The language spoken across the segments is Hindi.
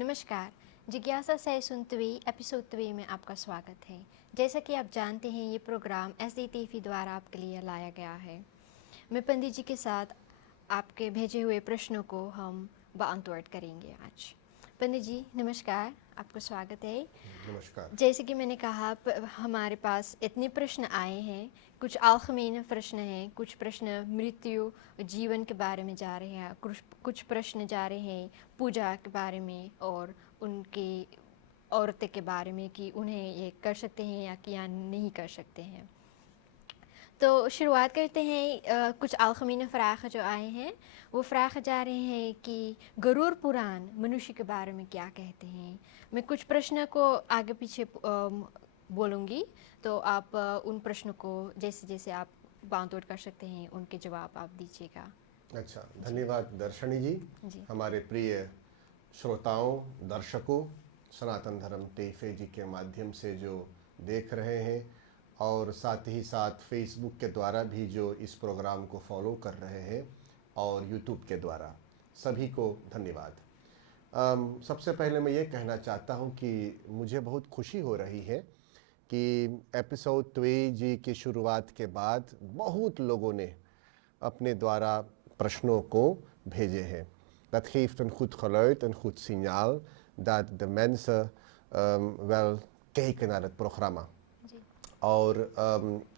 नमस्कार। जिज्ञासा सह सुनतवी एपिसोड 3 में आपका स्वागत है। जैसा कि आप जानते हैं, ये प्रोग्राम SDTV द्वारा आपके लिए लाया गया है। मैं पंडित जी के साथ आपके भेजे हुए प्रश्नों को हम बांतवर्ड करेंगे आज। पंडित जी नमस्कार, आपका स्वागत है। नमस्कार। जैसे कि मैंने कहा, हमारे पास इतने प्रश्न आए हैं। कुछ आलखमीन प्रश्न हैं, कुछ प्रश्न मृत्यु जीवन के बारे में जा रहे हैं, कुछ प्रश्न जा रहे हैं पूजा के बारे में और उनकी औरतें के बारे में कि उन्हें ये कर सकते हैं या कि या नहीं कर सकते हैं। तो शुरुआत करते हैं। कुछ आलखमीन फ़राख़ जो आए हैं वो फ़राख़ जा रहे हैं कि गरुड़ पुराण मनुष्य के बारे में क्या कहते हैं। मैं कुछ प्रश्न को आगे पीछे बोलूँगी, तो आप उन प्रश्नों को जैसे जैसे आप बांतोड़ कर सकते हैं उनके जवाब आप दीजिएगा। अच्छा, धन्यवाद दर्शनी जी। हमारे प्रिय श्रोताओं, दर्शकों, सनातन धर्म टीवी जी के माध्यम से जो देख रहे हैं और साथ ही साथ फेसबुक के द्वारा भी जो इस प्रोग्राम को फॉलो कर रहे हैं और यूट्यूब के द्वारा, सभी को धन्यवाद। सबसे पहले मैं ये कहना चाहता हूँ कि मुझे बहुत खुशी हो रही है कि एपिसोड 2 जी की शुरुआत के बाद बहुत लोगों ने अपने द्वारा प्रश्नों को भेजे हैं। Dat geeft een goed geluid, een goed signaal dat de mensen wel kijken naar het programma. और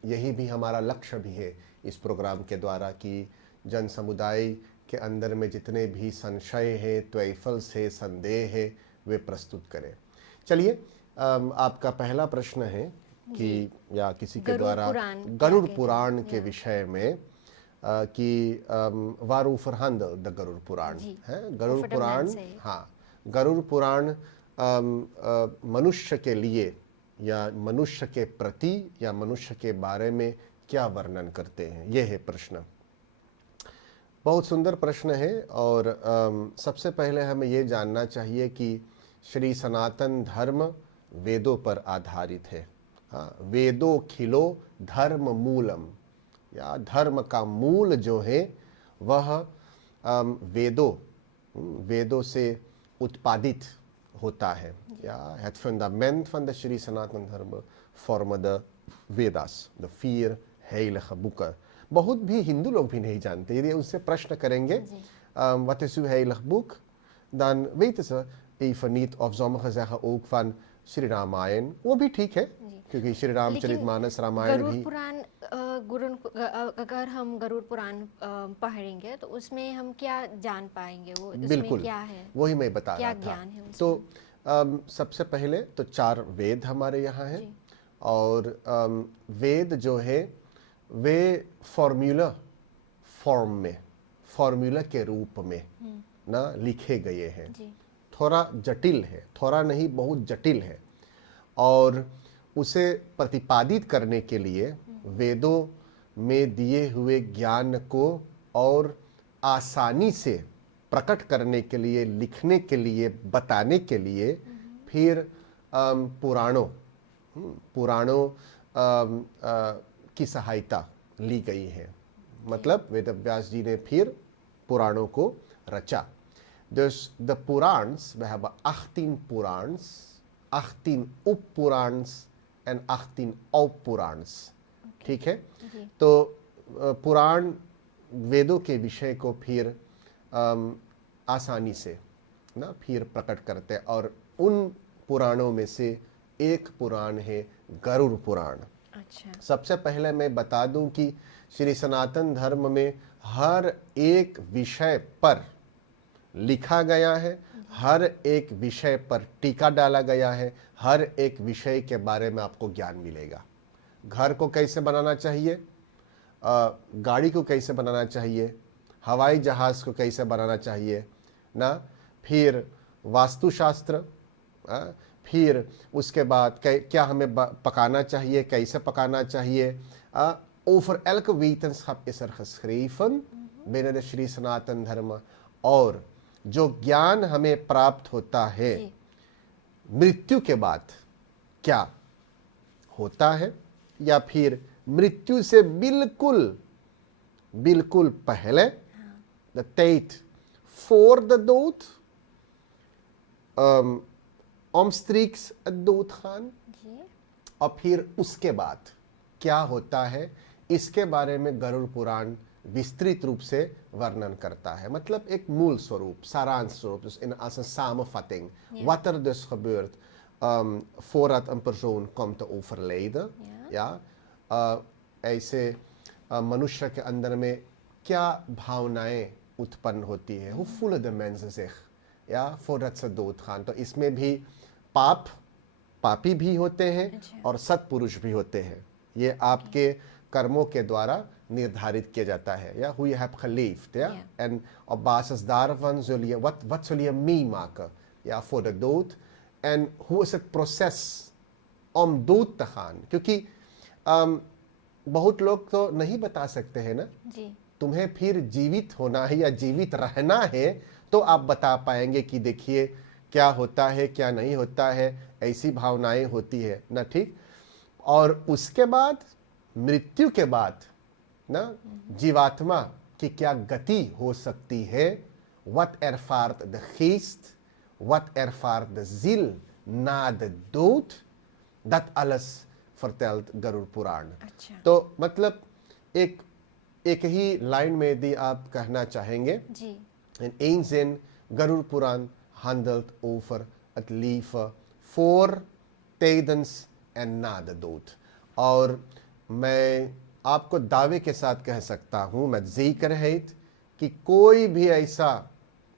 यही भी हमारा लक्ष्य भी है इस प्रोग्राम के द्वारा कि जन समुदाय के अंदर में जितने भी संशय है, त्वैफल्स है, संदेह है, वे प्रस्तुत करें। चलिए, आपका पहला प्रश्न है कि या किसी के द्वारा गरुड़ पुराण के विषय में कि वारूफर हंद द गरुड़ पुराण है। गरुड़ पुराण, हाँ, गरुड़ पुराण मनुष्य के लिए या मनुष्य के प्रति या मनुष्य के बारे में क्या वर्णन करते हैं, यह है प्रश्न। बहुत सुंदर प्रश्न है और सबसे पहले हमें ये जानना चाहिए कि श्री सनातन धर्म वेदों पर आधारित है। हाँ, वेदों खिलो धर्म मूलम, या धर्म का मूल जो है वह वेदों से उत्पादित होता है। या het fundament van de Sri Sanatan Dharma vormen de Vedas, de 4 heilige boeken। बहुत भी हिंदू लोग भी नहीं जानते। यदि उनसे प्रश्न करेंगे wat is uw heilig boek, dan weten ze even niet, of sommigen zeggen ook van Shri Ramayan, वो भी ठीक है क्योंकि श्री रामचरितमानस रामायण भी। अगर हम गरुड़ पुराण पढ़ेंगे तो उसमें हम क्या जान पाएंगे, वो बिल्कुल क्या है, वही मैं बता रहा था। तो सबसे पहले तो 4 वेद हमारे यहाँ हैं और वेद जो है वे फॉर्मूला के रूप में ना लिखे गए हैं। थोड़ा जटिल है, थोड़ा नहीं बहुत जटिल है, और उसे प्रतिपादित करने के लिए वेदों में दिए हुए ज्ञान को और आसानी से प्रकट करने के लिए, लिखने के लिए, बताने के लिए फिर पुराणों की सहायता ली गई है। मतलब वेदव्यास जी ने फिर पुराणों को रचा। Dus de Puraans, we hebben 18 Puraans, 18 Up-Puraans en 18 Op-Puraans। ठीक है, तो पुराण वेदों के विषय को फिर आसानी से ना फिर प्रकट करते हैं, और उन पुराणों में से एक पुराण है गरुड़ पुराण। अच्छा। सबसे पहले मैं बता दूं कि श्री सनातन धर्म में हर एक विषय पर लिखा गया है, हर एक विषय पर टीका डाला गया है, हर एक विषय के बारे में आपको ज्ञान मिलेगा। घर को कैसे बनाना चाहिए, गाड़ी को कैसे बनाना चाहिए, हवाई जहाज़ को कैसे बनाना चाहिए ना, फिर वास्तुशास्त्र, फिर उसके बाद क्या हमें पकाना चाहिए, कैसे पकाना चाहिए। Over elke wetenschap is geschreven binnen de Sri Sanatan Dharma। और जो ज्ञान हमें प्राप्त होता है मृत्यु के बाद क्या होता है, या फिर मृत्यु से बिल्कुल पहले, the tijd voor de dood, omstreeks het doodgaan जी और फिर उसके बाद क्या होता है, इसके बारे में गरुड़ पुराण विस्तृत रूप से वर्णन करता है. मतलब एक मूल स्वरूप, सारांश स्वरूप, dus in als een samenvatting. Ja. Wat er dus gebeurt voordat een persoon komt te overlijden. Ja. Ja, ऐसे मनुष्य के अंदर में क्या भावनाएं उत्पन्न होती है. Hoe voelen de mensen zich, ja, voordat ze doodgaan. तो इसमें भी पापी भी होते हैं अच्छा. और सत्पुरुष भी होते हैं. ये आपके कर्मों के द्वारा निर्धारित किया जाता है. Ja, hoe je hebt geleefd. Ja? Ja. En op basis daarvan zul je, wat zul je meemaken, ja, voor de dood. En hoe is het proces om dood te gaan. क्योंकि बहुत लोग तो नहीं बता सकते हैं ना, जी तुम्हें फिर जीवित होना है या जीवित रहना है तो आप बता पाएंगे कि देखिए क्या होता है क्या नहीं होता है. ऐसी भावनाएं होती है ना, ठीक. और उसके बाद मृत्यु के बाद ना जीवात्मा की क्या गति हो सकती है. Wat ervaart de geest, wat ervaart de ziel na de dood, dat alles vertelt Garuda Purana. अच्छा तो मतलब एक ही लाइन में यदि आप कहना चाहेंगे, जी in één zin, Garuda Purana handelt over het leven voor, tijdens en na de dood. और मैं आपको दावे के साथ कह सकता हूँ, met zekerheid, कि कोई भी ऐसा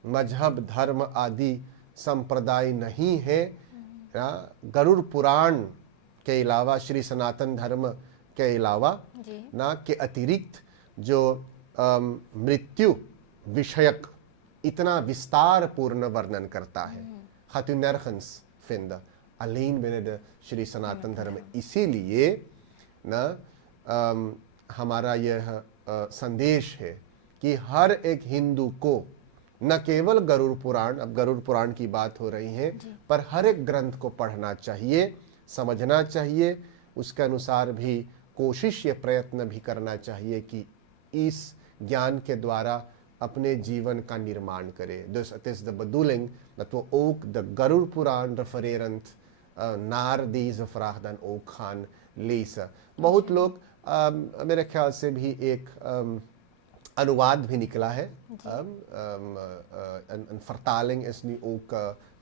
मजहब, धर्म आदि संप्रदाय नहीं है गरुड़ पुराण के अलावा, श्री सनातन धर्म के अलावा जी ना के अतिरिक्त जो मृत्यु विषयक इतना विस्तार पूर्ण वर्णन करता है. gaat u nergens vinden, alleen binnen de Shri Sanatan धर्म. इसीलिए ना हमारा यह संदेश है कि हर एक हिंदू को न केवल गरुड़ पुराण, अब गरुड़ पुराण की बात हो रही है, पर हर एक ग्रंथ को पढ़ना चाहिए, समझना चाहिए, उसके अनुसार भी कोशिश, ये प्रयत्न भी करना चाहिए कि इस ज्ञान के द्वारा अपने जीवन का निर्माण करे. Dus het is de bedoeling dat we ook de Garud Puran refererend naar deze vraag dan ook gaan lezen. बहुत लोग मेरे ख्याल से भी एक अनुवाद भी निकला है. Een vertaling is nu ook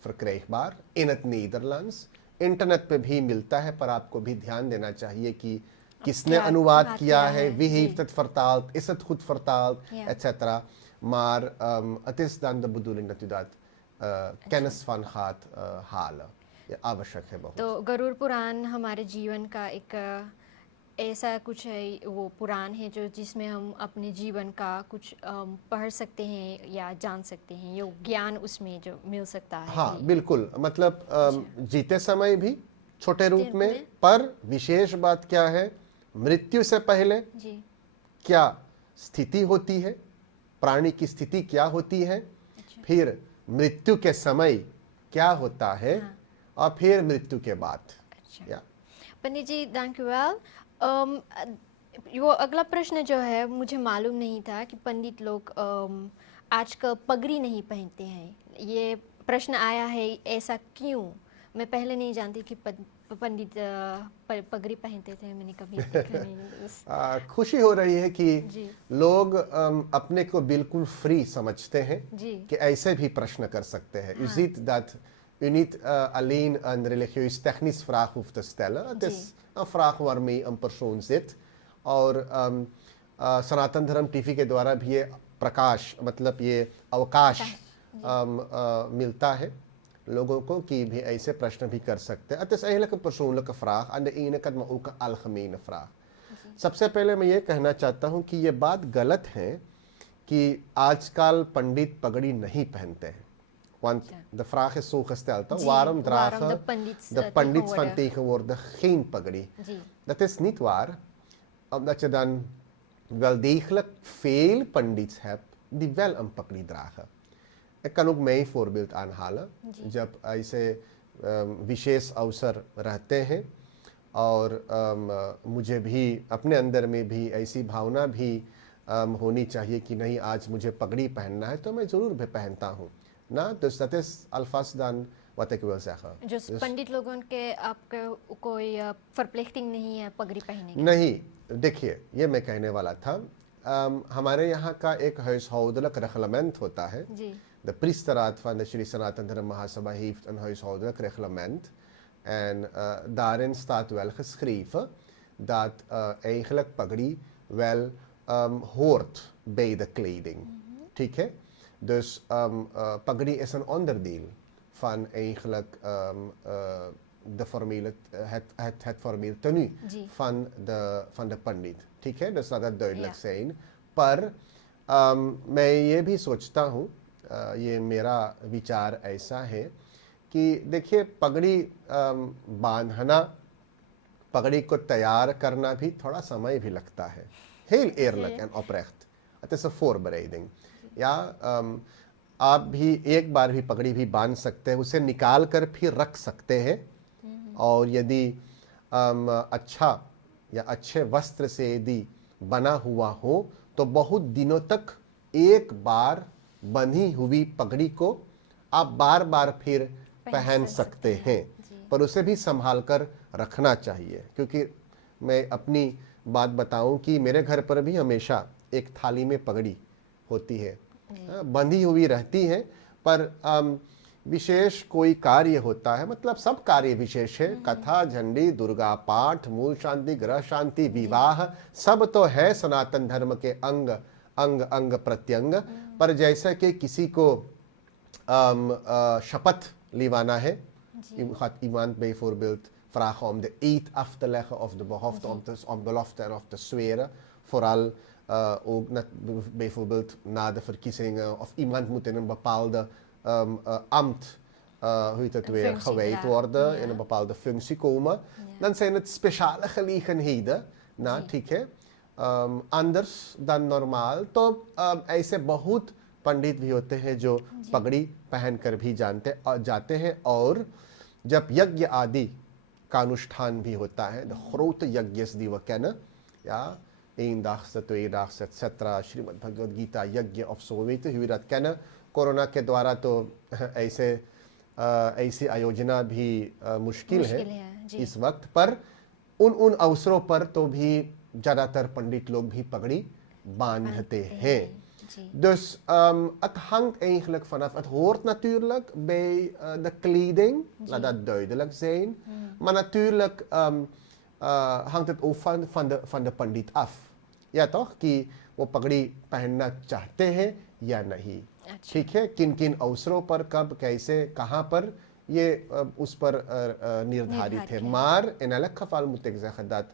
verkrijgbaar in het Nederlands. Internet पे भी मिलता है, पर आपको भी ध्यान देना चाहिए कि किसने अनुवाद किया है, wie heeft het vertaald, is het goed vertaald, etc. Maar het is dan de bedoeling dat u dat kennis van gaat halen. ये आवश्यक है बहुत. तो गरुड़ पुराण हमारे जीवन का एक ऐसा कुछ है, वो पुराण है जो जिसमें हम अपने जीवन का कुछ पढ़ सकते हैं या जान सकते हैं, ये ज्ञान उसमें जो मिल सकता है. हाँ बिल्कुल, मतलब जीते समय भी छोटे रूप में, पर विशेष बात क्या है, मृत्यु से पहले जी क्या स्थिति होती है, प्राणी की स्थिति क्या होती है, फिर मृत्यु के समय क्या होता है, और फिर मृत्यु के बाद. अच्छा पंडित जी, थैंक यू वेल. वो अगला प्रश्न जो है, मुझे मालूम नहीं था कि पंडित लोग आजकल पगड़ी नहीं पहनते हैं. ये प्रश्न आया है, ऐसा क्यों? मैं पहले नहीं जानती कि पंडित पगड़ी पहनते थे, मैंने कभी देखा नहीं. खुशी हो रही है कि जी लोग अपने को बिल्कुल फ्री समझते हैं जी कि ऐसे भी प्रश्न कर सकते हैं. U ziet dat u niet alleen een religieus technisch vraag hoeft te stellen. Het is een vraag waarmee een persoon zit. और सनातन धर्म टीवी के द्वारा भी ये प्रकाश, मतलब ये अवकाश मिलता है लोगों को कि भी ऐसे प्रश्न भी कर सकते हैं. Het is eigenlijk een persoonlijke vraag aan de ene kant, maar ook een algemene vraag. सबसे पहले मैं ये कहना चाहता हूँ कि ये बात गलत है कि आजकल पंडित पगड़ी नहीं पहनते हैं. Want de vraag is zo gesteld, waarom dragen de pandits van tegenwoordig geen pagड़ी? Dat is niet waar, omdat je dan wel degelijk veel pandits hebt die wel een pagड़ी dragen. Ik kan ook mijn voorbeeld aanhalen. जब ऐसे विशेष अवसर रहते हैं और मुझे भी अपने अंदर में भी ऐसी भावना भी होनी चाहिए कि नहीं आज मुझे पगड़ी पहनना है, तो मैं ज़रूर भी पहनता हूँ. Dus dat is alvast dan wat ik wil zeggen. Dus पंडित लोगों के आपको कोई verplichting नहीं है पगड़ी पहनने की? नहीं, देखिए ये मैं कहने वाला था, हमारे यहाँ का एक huishoudelijk reglement होता है. जी. De priesteraad van de Sri Sanatan Dharma Mahasabha heeft een huishoudelijk reglement. En daarin staat wel geschreven dat eigenlijk pagdi wel hoort bij de kleding. ठीक है? Dus pagdi is een onderdeel van eigenlijk de formele, het formeel tenue van de pandit. ठीक है? Dus laat dat duidelijk zijn. पर मैं ये भी सोचता हूँ, ये मेरा विचार ऐसा है कि देखिए पगड़ी बांधना, पगड़ी को तैयार करना भी थोड़ा समय भी लगता है. Heel eerlijk en oprecht. Het is een voorbereiding. Ja, आप भी एक बार भी पगड़ी भी बांध सकते हैं, उसे निकाल कर फिर रख सकते हैं. और यदि अच्छा या अच्छे वस्त्र से यदि बना हुआ हो तो बहुत दिनों तक एक बार बंधी हुई पगड़ी को आप बार बार फिर पहन सकते हैं, पर उसे भी संभाल कर रखना चाहिए. क्योंकि मैं अपनी बात बताऊं कि मेरे घर पर भी हमेशा एक थाली में पगड़ी होती है, बंधी हुई रहती है. पर विशेष कोई कार्य होता है, मतलब सब कार्य विशेष है, कथा, झंडी, दुर्गा पाठ, मूल शांति, ग्रह शांति, विवाह, सब तो है सनातन धर्म के अंग अंग अंग प्रत्यंग. पर जैसा कि किसी को शपथ लिवाना है, iemand bijvoorbeeld vragen om de eed af te leggen of de belofte om belofte of te zweren, vooral ook bijvoorbeeld na de verkiezingen, of iemand moet in een bepaalde ambt, hoe heet het weer, gewijd worden, in een bepaalde functie komen, dan zijn het speciale gelegenheden, ठीक है, anders dan normaal. तो ऐसे बहुत पंडित भी होते हैं जो पगड़ी पहनकर भी जाते हैं. और जब यज्ञ आदि का अनुष्ठान भी होता है, de grote yajnas die we kennen, ja, eendaagse, tweedaagse, etc., Shrimad Bhagavad Gita यज्ञ of zo, weten hoe we dat kennen. Corona के द्वारा तो ऐसी आयोजना भी मुश्किल है इस वक्त, पर उन अवसरों पर तो भी ज़्यादातर पंडित लोग भी पगड़ी बांधते हैं. Dus het hangt eigenlijk vanaf, het hoort natuurlijk bij de kleding, laat dat duidelijk zijn. Maar natuurlijk hangt het ook van de pandit af. Ja toch? कि वो पगड़ी पहनना चाहते हैं या नहीं. ठीक है, किन किन अवसरों पर, कब, कैसे, कहाँ पर, ये उस पर निर्धारित है. Maar in elk geval moet ik zeggen dat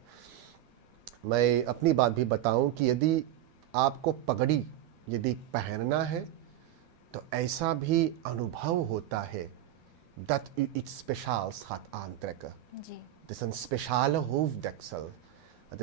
मैं अपनी बात भी बताऊं कि यदि आपको पगड़ी यदि पहनना है तो ऐसा भी अनुभव होता है dat u iets speciaals gaat aantrekken. Het is een speciale hoofddeksel. Het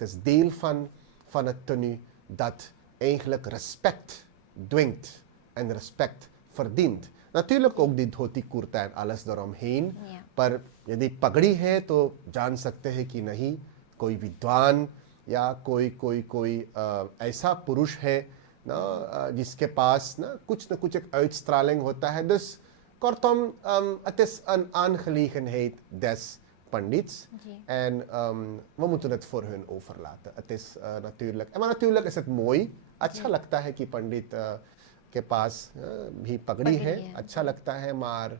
is deel van het tenue dat eigenlijk respect dwingt en respect verdient. natuurlijk ook die dhoti kurta en alles daaromheen, पर यदि पगड़ी है तो जान सकते हैं कि नहीं कोई विद्वान या कोई ऐसा पुरुष है ना जिसके पास ना कुछ एक uitstraling होता है. Dus kortom, het is een aangelegenheid des pandits en we moeten het voor hun overlaten. Het is natuurlijk, maar natuurlijk is het mooi, अच्छा लगता है कि पंडित के पास भी पगड़ी है, अच्छा लगता है, maar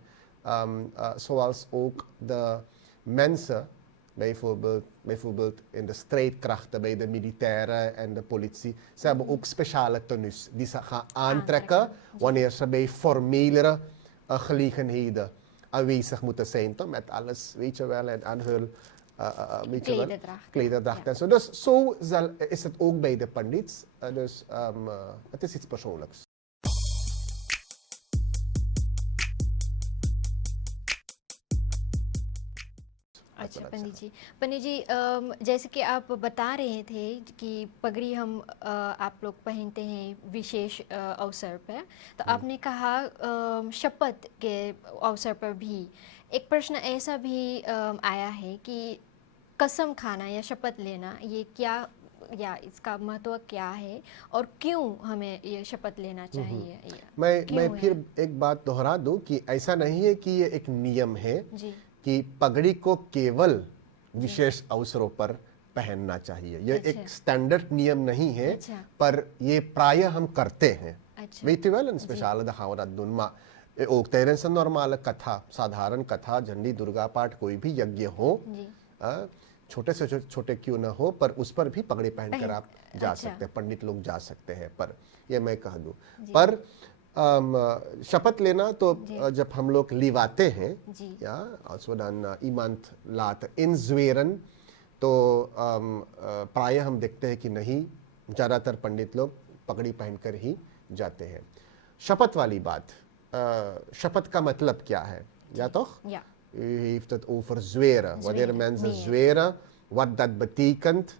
zoals ook de mensen bijvoorbeeld in de strijdkrachten bij de militairen en de politie, ze hebben ook speciale tenues die ze gaan aantrekken wanneer ze bij formelere gelegenheden aanwezig moeten zijn, toch? Met alles, weet je wel, en aanhul, klederdracht en zo. Dus zo is het ook bij de pandits, dus het is iets persoonlijks. अच्छा पंडित जी जैसे कि आप बता रहे थे कि पगड़ी हम आप लोग पहनते हैं विशेष अवसर पर, तो आपने कहा शपथ के अवसर पर भी एक प्रश्न ऐसा भी आया है कि कसम खाना या शपथ लेना ये क्या या इसका महत्व क्या है और क्यों हमें ये शपथ लेना चाहिए? मैं फिर एक बात दोहरा दूं कि ऐसा नहीं है कि ये एक नियम है जी कि पगड़ी को केवल विशेष अवसरों पर पहनना चाहिए। ये एक स्टैंडर्ड नियम नहीं है, अच्छा पर ये प्राय हम करते हैं। अच्छा Weet u wel, in speciale dag gaan we dat doen, maar ook tijdens een normale कथा, साधारण कथा, झंडी दुर्गा पाठ, कोई भी यज्ञ हो, जी छोटे से छोटे क्यों ना हो, पर उस पर भी पगड़ी पहनकर आप जा अच्छा। सकते हैं, पंडित लोग जा सकते हैं। पर ये मैं कह दूं, पर शपथ लेना तो जब हम लोग लिवाते हैं जी या als we dan iemand laten inzweren, तो प्राय हम देखते हैं कि नहीं, ज़्यादातर पंडित लोग पगड़ी पहनकर ही जाते हैं। शपथ वाली बात, शपथ का मतलब क्या है? Ja toch? ja U heeft het over zweren. Wanneer mensen zweren, wat dat betekent.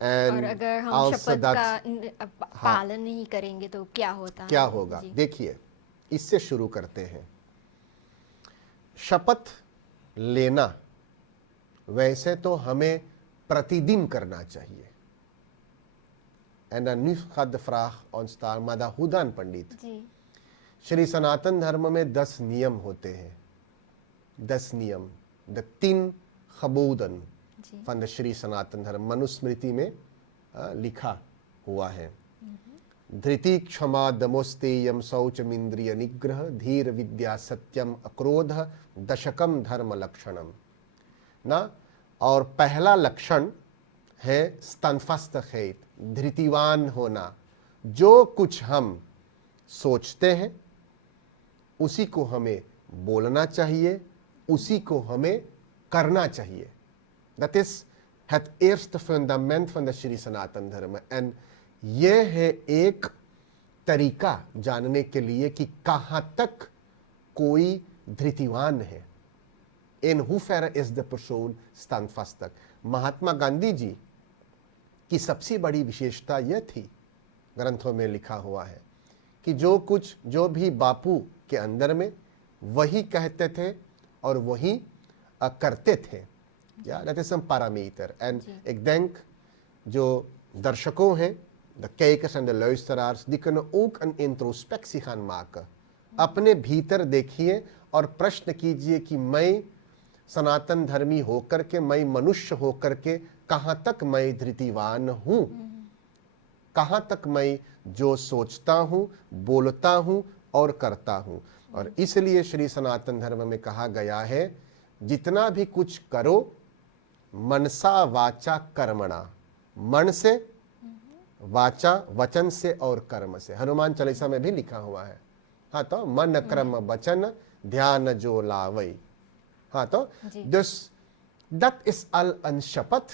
और En अगर हम als ze शपथ dat का पालन नहीं करेंगे तो क्या होता क्या है? होगा? जी देखिए, इससे शुरू करते हैं। शपथ लेना वैसे तो हमें प्रतिदिन करना चाहिए। En dan nu gaat de vraag ontstaan, maar hoe dan, पंडित? जी श्री सनातन धर्म में 10 नियम होते हैं। 10 नियम, द 3 geboden जी van de श्री सनातन धर्म मनुस्मृति में लिखा हुआ है। धृति क्षमा दमोस्तेयम शौचमिंद्रिय निग्रह धीर विद्या सत्यम अक्रोध दशकम धर्म लक्षणम ना। और पहला लक्षण है स्तनफस्तखैत, धृतिवान होना। जो कुछ हम सोचते हैं उसी को हमें बोलना चाहिए, उसी को हमें करना चाहिए। Dat is het eerste fundament van de Shri Sanatan Dharma। En यह है एक तरीका जानने के लिए कि कहाँ तक कोई धृतिवान है। In hoeverre is de persoon standvastig। Mahatma Gandhi ji की सबसे बड़ी विशेषता यह थी, ग्रंथों में लिखा हुआ है, कि जो भी बापू के अंदर में वही कहते थे और वही करते थे। Ja, dat is een parameter. En ik denk, जो दर्शकों हैं, de kijkers en de luisteraars, die kunnen ook een introspectie gaan maken। अपने भीतर देखिए और प्रश्न कीजिए कि मैं सनातन धर्मी होकर के, मैं मनुष्य होकर के कहाँ तक मैं धृतिवान हूँ, कहाँ तक मैं जो सोचता हूँ, बोलता हूँ और करता हूँ। और इसलिए श्री सनातन धर्म में कहा गया है, जितना भी कुछ करो मनसा वाचा कर्मणा, मन से, वाचा वचन से और कर्म से। हनुमान चालीसा में भी लिखा हुआ है। हाँ तो मन कर्म वचन ध्यान जो लावई। हाँ तो dus dat is al een शपथ,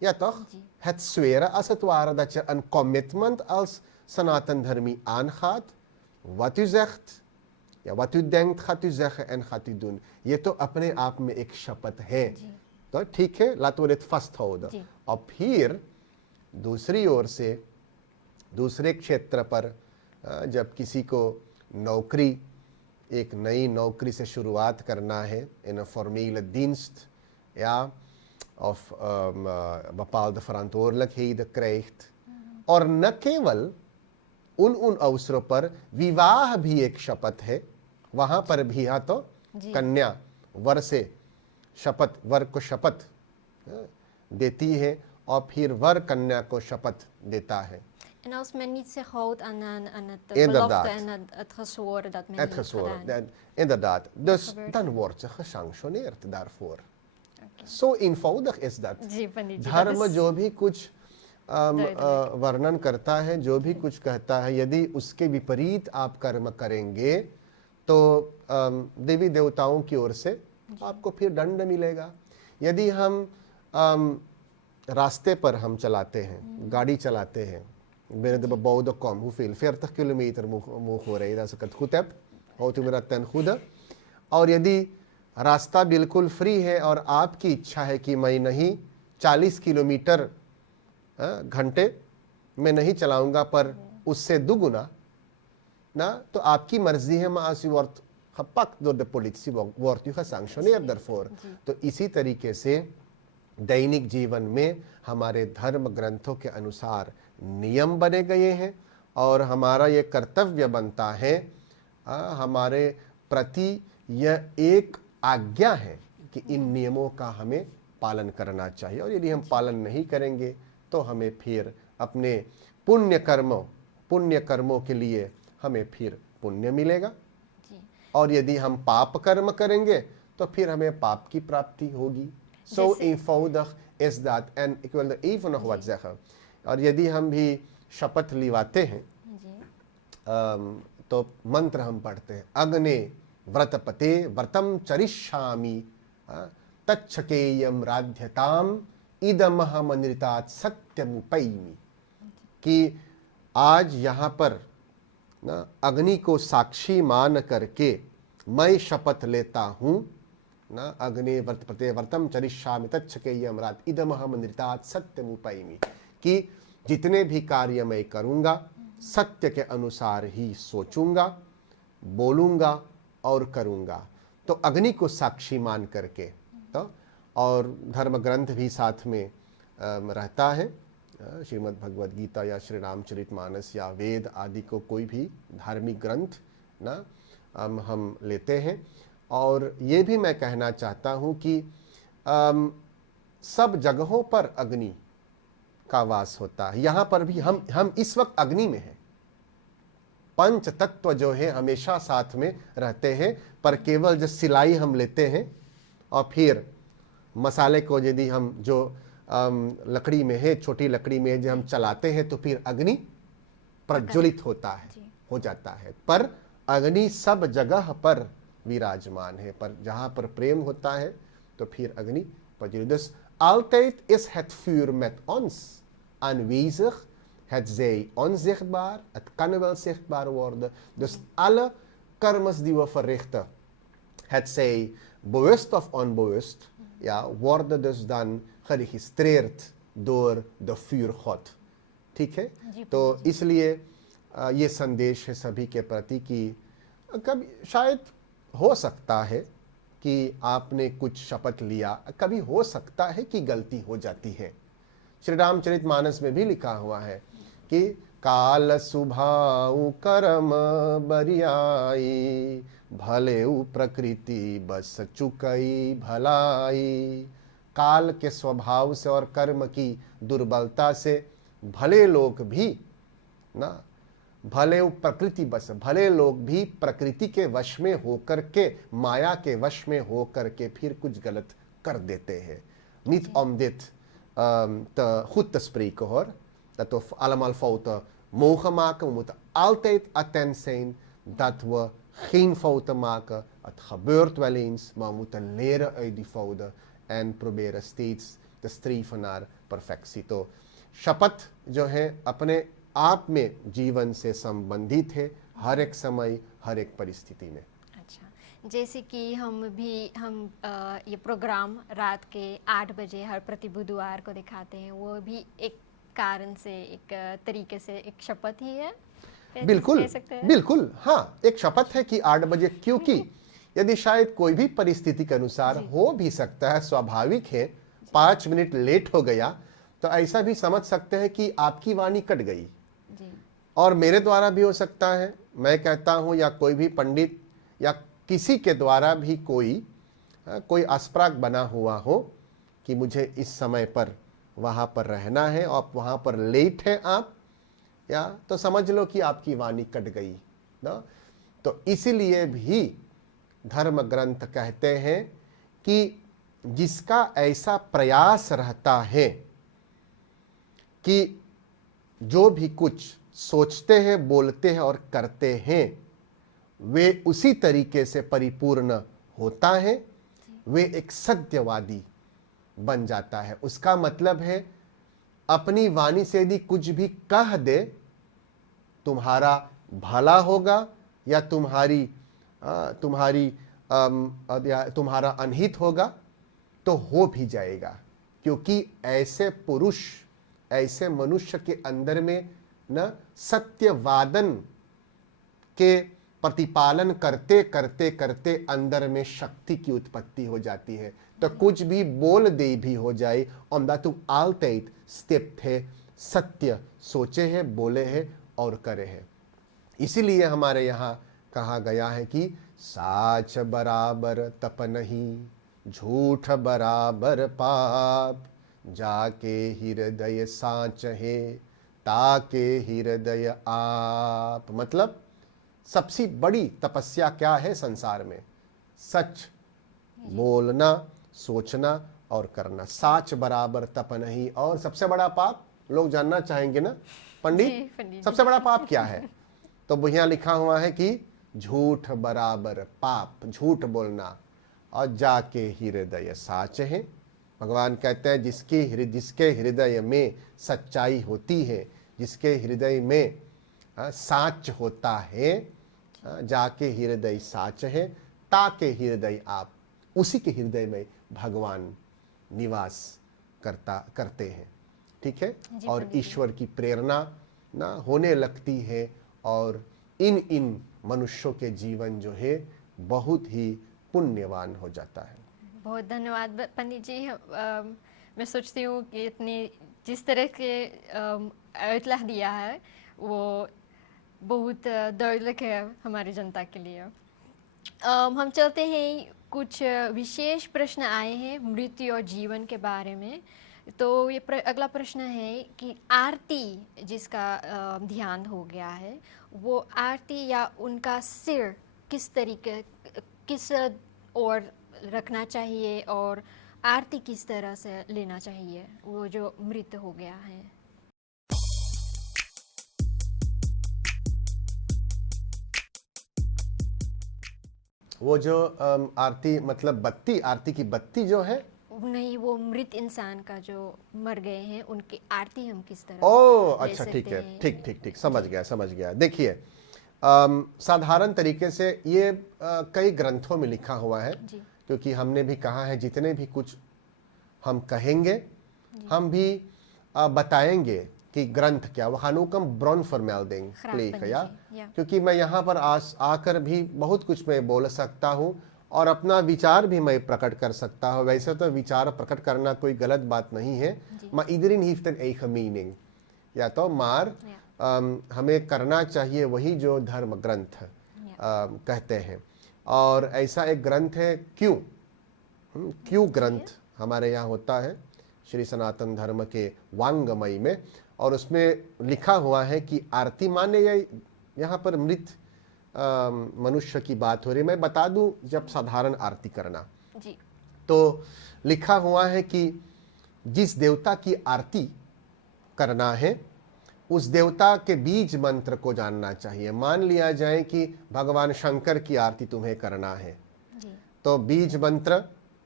ja toch? Het zweren als het ware, dat je een commitment als Sanatan Dharmi aangaat. Wat u zegt, ja, wat u denkt gaat u zeggen en gaat u doen। ये तो अपने आप में एक शपथ है। तो ठीक है, लाते हुए vasthouden। और फिर दूसरी ओर से दूसरे क्षेत्र पर जब किसी को नौकरी, एक नई नौकरी से शुरुआत करना है, in een formele dienst, ja, of bepaalde verantwoordelijkheden krijgt, और न केवल उन अवसरों पर, विवाह भी एक शपथ है। वहां पर भी हाँ तो कन्या वर से शपथ, वर को शपथ देती है और फिर वर कन्या को शपथ देता है। En als men niet zich houdt aan het Inderdaad. belofte en het gezworen dat men Het heeft gezworen, gedaan. inderdaad। Dus gebeurt dan er? wordt ze gesanctioneerd daarvoor। Zo eenvoudig is dat। जी पंडित जी, धर्म that is- जो भी कुछ वर्णन करता है, जो भी कुछ कहता है, यदि उसके विपरीत आप कर्म करेंगे तो देवी देवताओं की ओर से आपको फिर दंड मिलेगा। यदि हम रास्ते पर हम चलाते हैं, गाड़ी चलाते हैं, binnen de bebouwde kom, hoeveel? 40 kilometer mogen rijden, als ik het goed heb, houdt u me dat ten goede। और यदि रास्ता बिल्कुल फ्री है और आपकी इच्छा है कि मैं नहीं 40 किलोमीटर घंटे में नहीं चलाऊंगा, पर उससे दुगुना ना, तो आपकी मर्जी है, maar als u wordt gepakt door de politie, wordt u gesanctioneerd daarvoor। तो इसी तरीके से दैनिक जीवन में हमारे धर्म ग्रंथों के अनुसार नियम बने गए हैं और हमारा ये कर्तव्य बनता है, हमारे प्रति यह एक आज्ञा है कि इन नियमों का हमें पालन करना चाहिए। और यदि हम पालन नहीं करेंगे तो हमें फिर अपने पुण्य कर्मों के लिए हमें फिर पुण्य मिलेगा, और यदि हम पाप कर्म करेंगे तो फिर हमें पाप की प्राप्ति होगी। So eenvoudig is that, en ik wil er even nog wat zeggen. और यदि हम भी शपथ लिवाते हैं तो मंत्र हम पढ़ते हैं, अग्ने व्रतपते व्रतम चरिष्यामि तच्छकेयम राध्यताम इदमहमनृतात् सत्यमुपैमि, कि आज यहाँ पर ना अग्नि को साक्षी मान करके मैं शपथ लेता हूँ ना, अग्नि व्रतपते व्रतम चरिष्यामि तच्छकेयम राध्यताम इदमहमनृतात् सत्यमुपैमि, कि जितने भी कार्य मैं करूँगा सत्य के अनुसार ही सोचूंगा, बोलूँगा और करूँगा। तो अग्नि को साक्षी मान करके, तो और धर्म ग्रंथ भी साथ में रहता है, श्रीमद् भगवद गीता या श्री रामचरितमानस या वेद आदि को कोई भी धार्मिक ग्रंथ ना हम लेते हैं। और ये भी मैं कहना चाहता हूँ कि सब जगहों पर अग्नि का वास होता है। यहाँ पर भी हम इस वक्त अग्नि में हैं, पंच तत्व जो है हमेशा साथ में रहते हैं, पर केवल जो सिलाई हम लेते हैं और फिर मसाले को यदि हम जो लकड़ी में है, छोटी लकड़ी में जब हम चलाते हैं तो फिर अग्नि प्रज्वलित होता है, हो जाता है, पर अग्नि सब जगह पर विराजमान है। पर जहाँ पर प्रेम होता है तो फिर अग्नि प्रज्वलित। Dus altijd is het vuur met ons aanwezig. Het zij onzichtbaar, het kan wel zichtbaar worden. Dus alle karmas die we verrichten, het zij bewust of onbewust, ja, worden dus dan geregistreerd door de vuurgod। ठीक है, तो इसलिए ये संदेश है सभी के प्रति कि कभी शायद हो सकता है कि आपने कुछ शपथ लिया, कभी हो सकता है कि गलती हो जाती है। श्री रामचरितमानस में भी लिखा हुआ है कि काल सुभाऊ कर्म बरियाई, भले प्रकृति बस चुकई भलाई। काल के स्वभाव से और कर्म की दुर्बलता से भले लोग भी ना, भले प्रकृति बस, भले लोग भी प्रकृति के वश में होकर के, माया के वश में होकर के फिर कुछ गलत कर देते हैं। Niet om dit te goed te spreken hoor, dat we allemaal fouten mogen maken. We moeten altijd attent zijn dat we geen fouten maken. Het gebeurt wel eens, maar we moeten leren uit die fouten en proberen steeds te streven naar perfectie। तो शपथ जो है अपने आप में जीवन से संबंधित है, हर एक समय, हर एक परिस्थिति में। अच्छा, जैसे कि हम ये प्रोग्राम रात के 8 बजे हर प्रति बुधवार को दिखाते हैं, वो भी एक कारण से, एक तरीके से एक शपथ ही है। बिल्कुल बिल्कुल, हाँ, एक शपथ है कि 8 बजे, क्योंकि यदि शायद कोई भी परिस्थिति के अनुसार हो भी सकता है, स्वाभाविक है, 5 मिनट लेट हो गया तो ऐसा भी समझ सकते हैं कि आपकी वाणी कट गई। और मेरे द्वारा भी हो सकता है, मैं कहता हूँ, या कोई भी पंडित या किसी के द्वारा भी कोई अस्प्राक बना हुआ हो कि मुझे इस समय पर वहाँ पर रहना है और वहाँ पर लेट है आप, या तो समझ लो कि आपकी वाणी कट गई ना। तो इसीलिए भी धर्म ग्रंथ कहते हैं कि जिसका ऐसा प्रयास रहता है कि जो भी कुछ सोचते हैं, बोलते हैं और करते हैं वे उसी तरीके से परिपूर्ण होता है, वे एक सत्यवादी बन जाता है। उसका मतलब है अपनी वाणी से यदि कुछ भी कह दे, तुम्हारा भला होगा या तुम्हारा अनहित होगा, तो हो भी जाएगा। क्योंकि ऐसे पुरुष, ऐसे मनुष्य के अंदर में न सत्यवादन के प्रतिपालन करते करते करते अंदर में शक्ति की उत्पत्ति हो जाती है। तो कुछ भी बोल दे भी हो जाए, om dat du altijd stipt है, सत्य सोचे हैं, बोले हैं और करे हैं। इसीलिए हमारे यहाँ कहा गया है कि साच बराबर तप नहीं, झूठ बराबर पाप, जाके हृदय साच है, ताके हृदय आप। मतलब सबसे बड़ी तपस्या क्या है संसार में? सच बोलना, सोचना और करना। साच बराबर तप नहीं। और सबसे बड़ा पाप लोग जानना चाहेंगे ना पंडित, सबसे बड़ा पाप क्या है? तो यहाँ लिखा हुआ है कि झूठ बराबर पाप, झूठ बोलना। और जाके हृदय साच है। भगवान कहते हैं जिसके हृदय में सच्चाई होती है, जिसके हृदय में साच होता है, जाके हृदय साच है, ताके हृदय आप, उसी के हृदय में भगवान निवास करते हैं। ठीक है। और ईश्वर की प्रेरणा ना होने लगती है और इन मनुष्यों के जीवन जो है बहुत ही पुण्यवान हो जाता है। बहुत धन्यवाद पंडित जी। मैं सोचती हूँ कि इतनी जिस तरह के इतलाह दिया है वो बहुत दर्दनाक है हमारी जनता के लिए। हम चलते हैं, कुछ विशेष प्रश्न आए हैं मृत्यु और जीवन के बारे में। तो ये अगला प्रश्न है कि आरती जिसका ध्यान हो गया है, वो आरती या उनका सिर किस ओर रखना चाहिए और आरती किस तरह से लेना चाहिए, वो जो मृत हो गया है? वो जो आरती मतलब बत्ती, आरती की बत्ती जो है, नहीं, वो मृत इंसान का जो मर गए हैं उनकी आरती हम किस तरह अच्छा ठीक है, ठीक समझ गया। देखिए साधारण तरीके से ये कई ग्रंथों में लिखा हुआ है, क्योंकि हमने भी कहा है जितने भी कुछ हम कहेंगे हम भी बताएंगे कि ग्रंथ क्या, वहानुकम ब्रॉन फॉर्मेल्डिंग या, क्योंकि मैं यहाँ पर आकर भी बहुत कुछ मैं बोल सकता हूँ और अपना विचार भी मैं प्रकट कर सकता हूँ। वैसे तो विचार प्रकट करना कोई गलत बात नहीं है, मा इधरिन हिफ्तन एक मीनिंग या तो मार हमें करना चाहिए वही जो धर्म ग्रंथ कहते हैं। और ऐसा एक ग्रंथ है क्यों ग्रंथ हमारे यहाँ होता है श्री सनातन धर्म के वांगमय में, और उसमें लिखा हुआ है कि आरती माने यहाँ पर मृत मनुष्य की बात हो रही है। मैं बता दूं, जब साधारण आरती करना जी, तो लिखा हुआ है कि जिस देवता की आरती करना है उस देवता के बीज मंत्र को जानना चाहिए। मान लिया जाए कि भगवान शंकर की आरती तुम्हें करना है जी, तो बीज मंत्र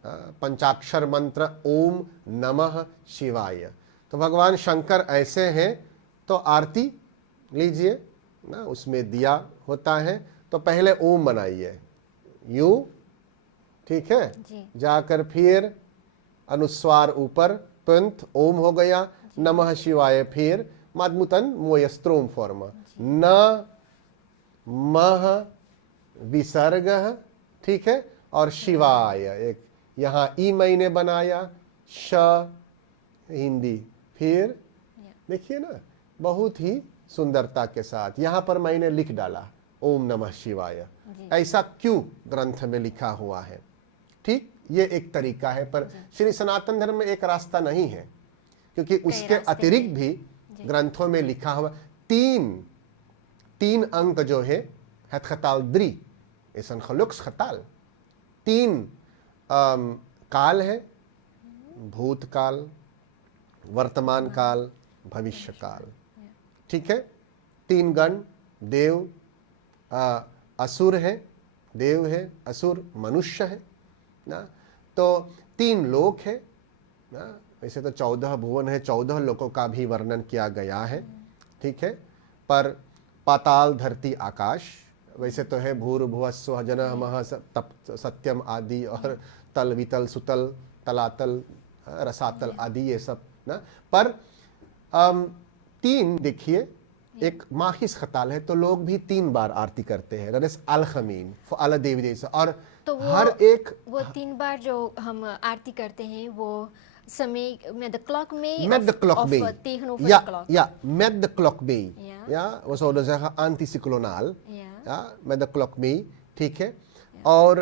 पंचाक्षर मंत्र ओम नमः शिवाय। तो भगवान शंकर ऐसे हैं तो आरती लीजिए ना, उसमें दिया होता है तो पहले ओम बनाइए यूं, ठीक है जी। जाकर फिर अनुस्वार ऊपर पंथ ओम हो गया, नमः शिवाय, फिर मादमुतन मोयस्त्रोम फॉर्म, न मह विसर्ग, ठीक है, और शिवाय एक यहाँ ई मैंने बनाया, श हिंदी, फिर देखिए ना बहुत ही सुंदरता के साथ यहाँ पर मैंने लिख डाला ओम नमः शिवाय। ऐसा क्यों ग्रंथ में लिखा हुआ है? ठीक, ये एक तरीका है, पर श्री सनातन धर्म में एक रास्ता नहीं है, क्योंकि उसके अतिरिक्त भी ग्रंथों में लिखा हुआ तीन अंक जो है खताल द्री ऐसा खलुक्स खताल, तीन काल है, भूतकाल, वर्तमान काल, भविष्य काल, ठीक है। तीन गण, देव, असुर है, देव है, असुर मनुष्य है ना, तो तीन लोक है ना। वैसे तो 14 भुवन है, 14 लोकों का भी वर्णन किया गया है, ठीक है। पर पाताल, धरती, आकाश वैसे तो है भूर्भुवस्सुः जनः मह सत्यम आदि, और तल, वितल, सुतल, तलातल, रसातल आदि ये सब ना। पर तीन देखिए, एक माहिस खताल है तो लोग भी 3 बार आरती करते हैं, रस अलखमीन फो अल देवी देश, और तो हर एक वो 3 बार जो हम आरती करते हैं वो समय met de klok mee met de klok of mee. tegenover Ja, de klok? ja, met de klok mee. Ja. Ja, we zouden zeggen anticyclonaal. Ja. Ja, met de klok mee. ठीक है. और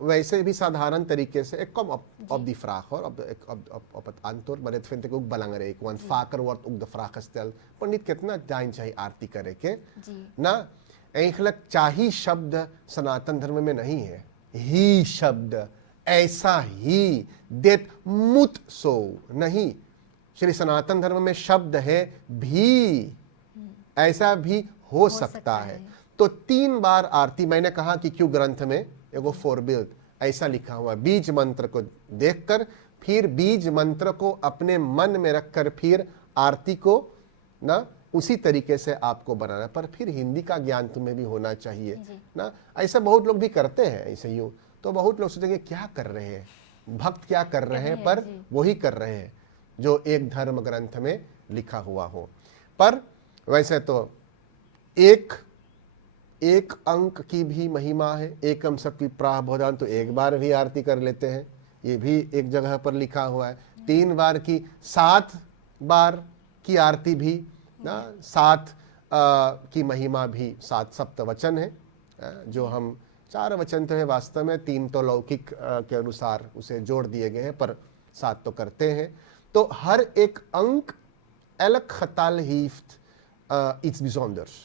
वैसे भी साधारण तरीके से ik kom op die vraag hoor, op het antwoord, maar dit vind ik ook belangrijk, want vaker wordt ook de vraag gesteld, maar niet कितना टाइम चाहिए आरती करे के ना. eigenlijk चाही शब्द सनातन धर्म में नहीं है. ही शब्द, ऐसा ही, dit moet zo नहीं. श्री सनातन धर्म में शब्द है भी, ऐसा भी हो सकता है. तो 3 बार आरती. मैंने कहा कि क्यों ग्रंथ में एगो फोरबिल्ड ऐसा लिखा हुआ, बीज मंत्र को देखकर फिर बीज मंत्र को अपने मन में रखकर फिर आरती को ना उसी तरीके से आपको बनाना. पर फिर हिंदी का ज्ञान तुम्हें भी होना चाहिए ना. ऐसा बहुत लोग भी करते हैं ऐसे यूं, तो बहुत लोग सोचेंगे क्या कर रहे हैं भक्त, क्या कर रहे हैं, पर वही कर रहे हैं जो एक धर्म ग्रंथ में लिखा हुआ हो. पर वैसे तो एक अंक की भी महिमा है. एकम सबकी प्राभोदान, तो एक बार भी आरती कर लेते हैं, ये भी एक जगह पर लिखा हुआ है. 3 बार की, 7 बार की आरती भी ना, 7 की महिमा भी. 7 सप्तवचन है जो हम 4 वचन तो है वास्तव में, 3 तो लौकिक के अनुसार उसे जोड़ दिए गए हैं, पर 7 तो करते हैं. तो हर एक अंक elk getal heeft iets bijzonders.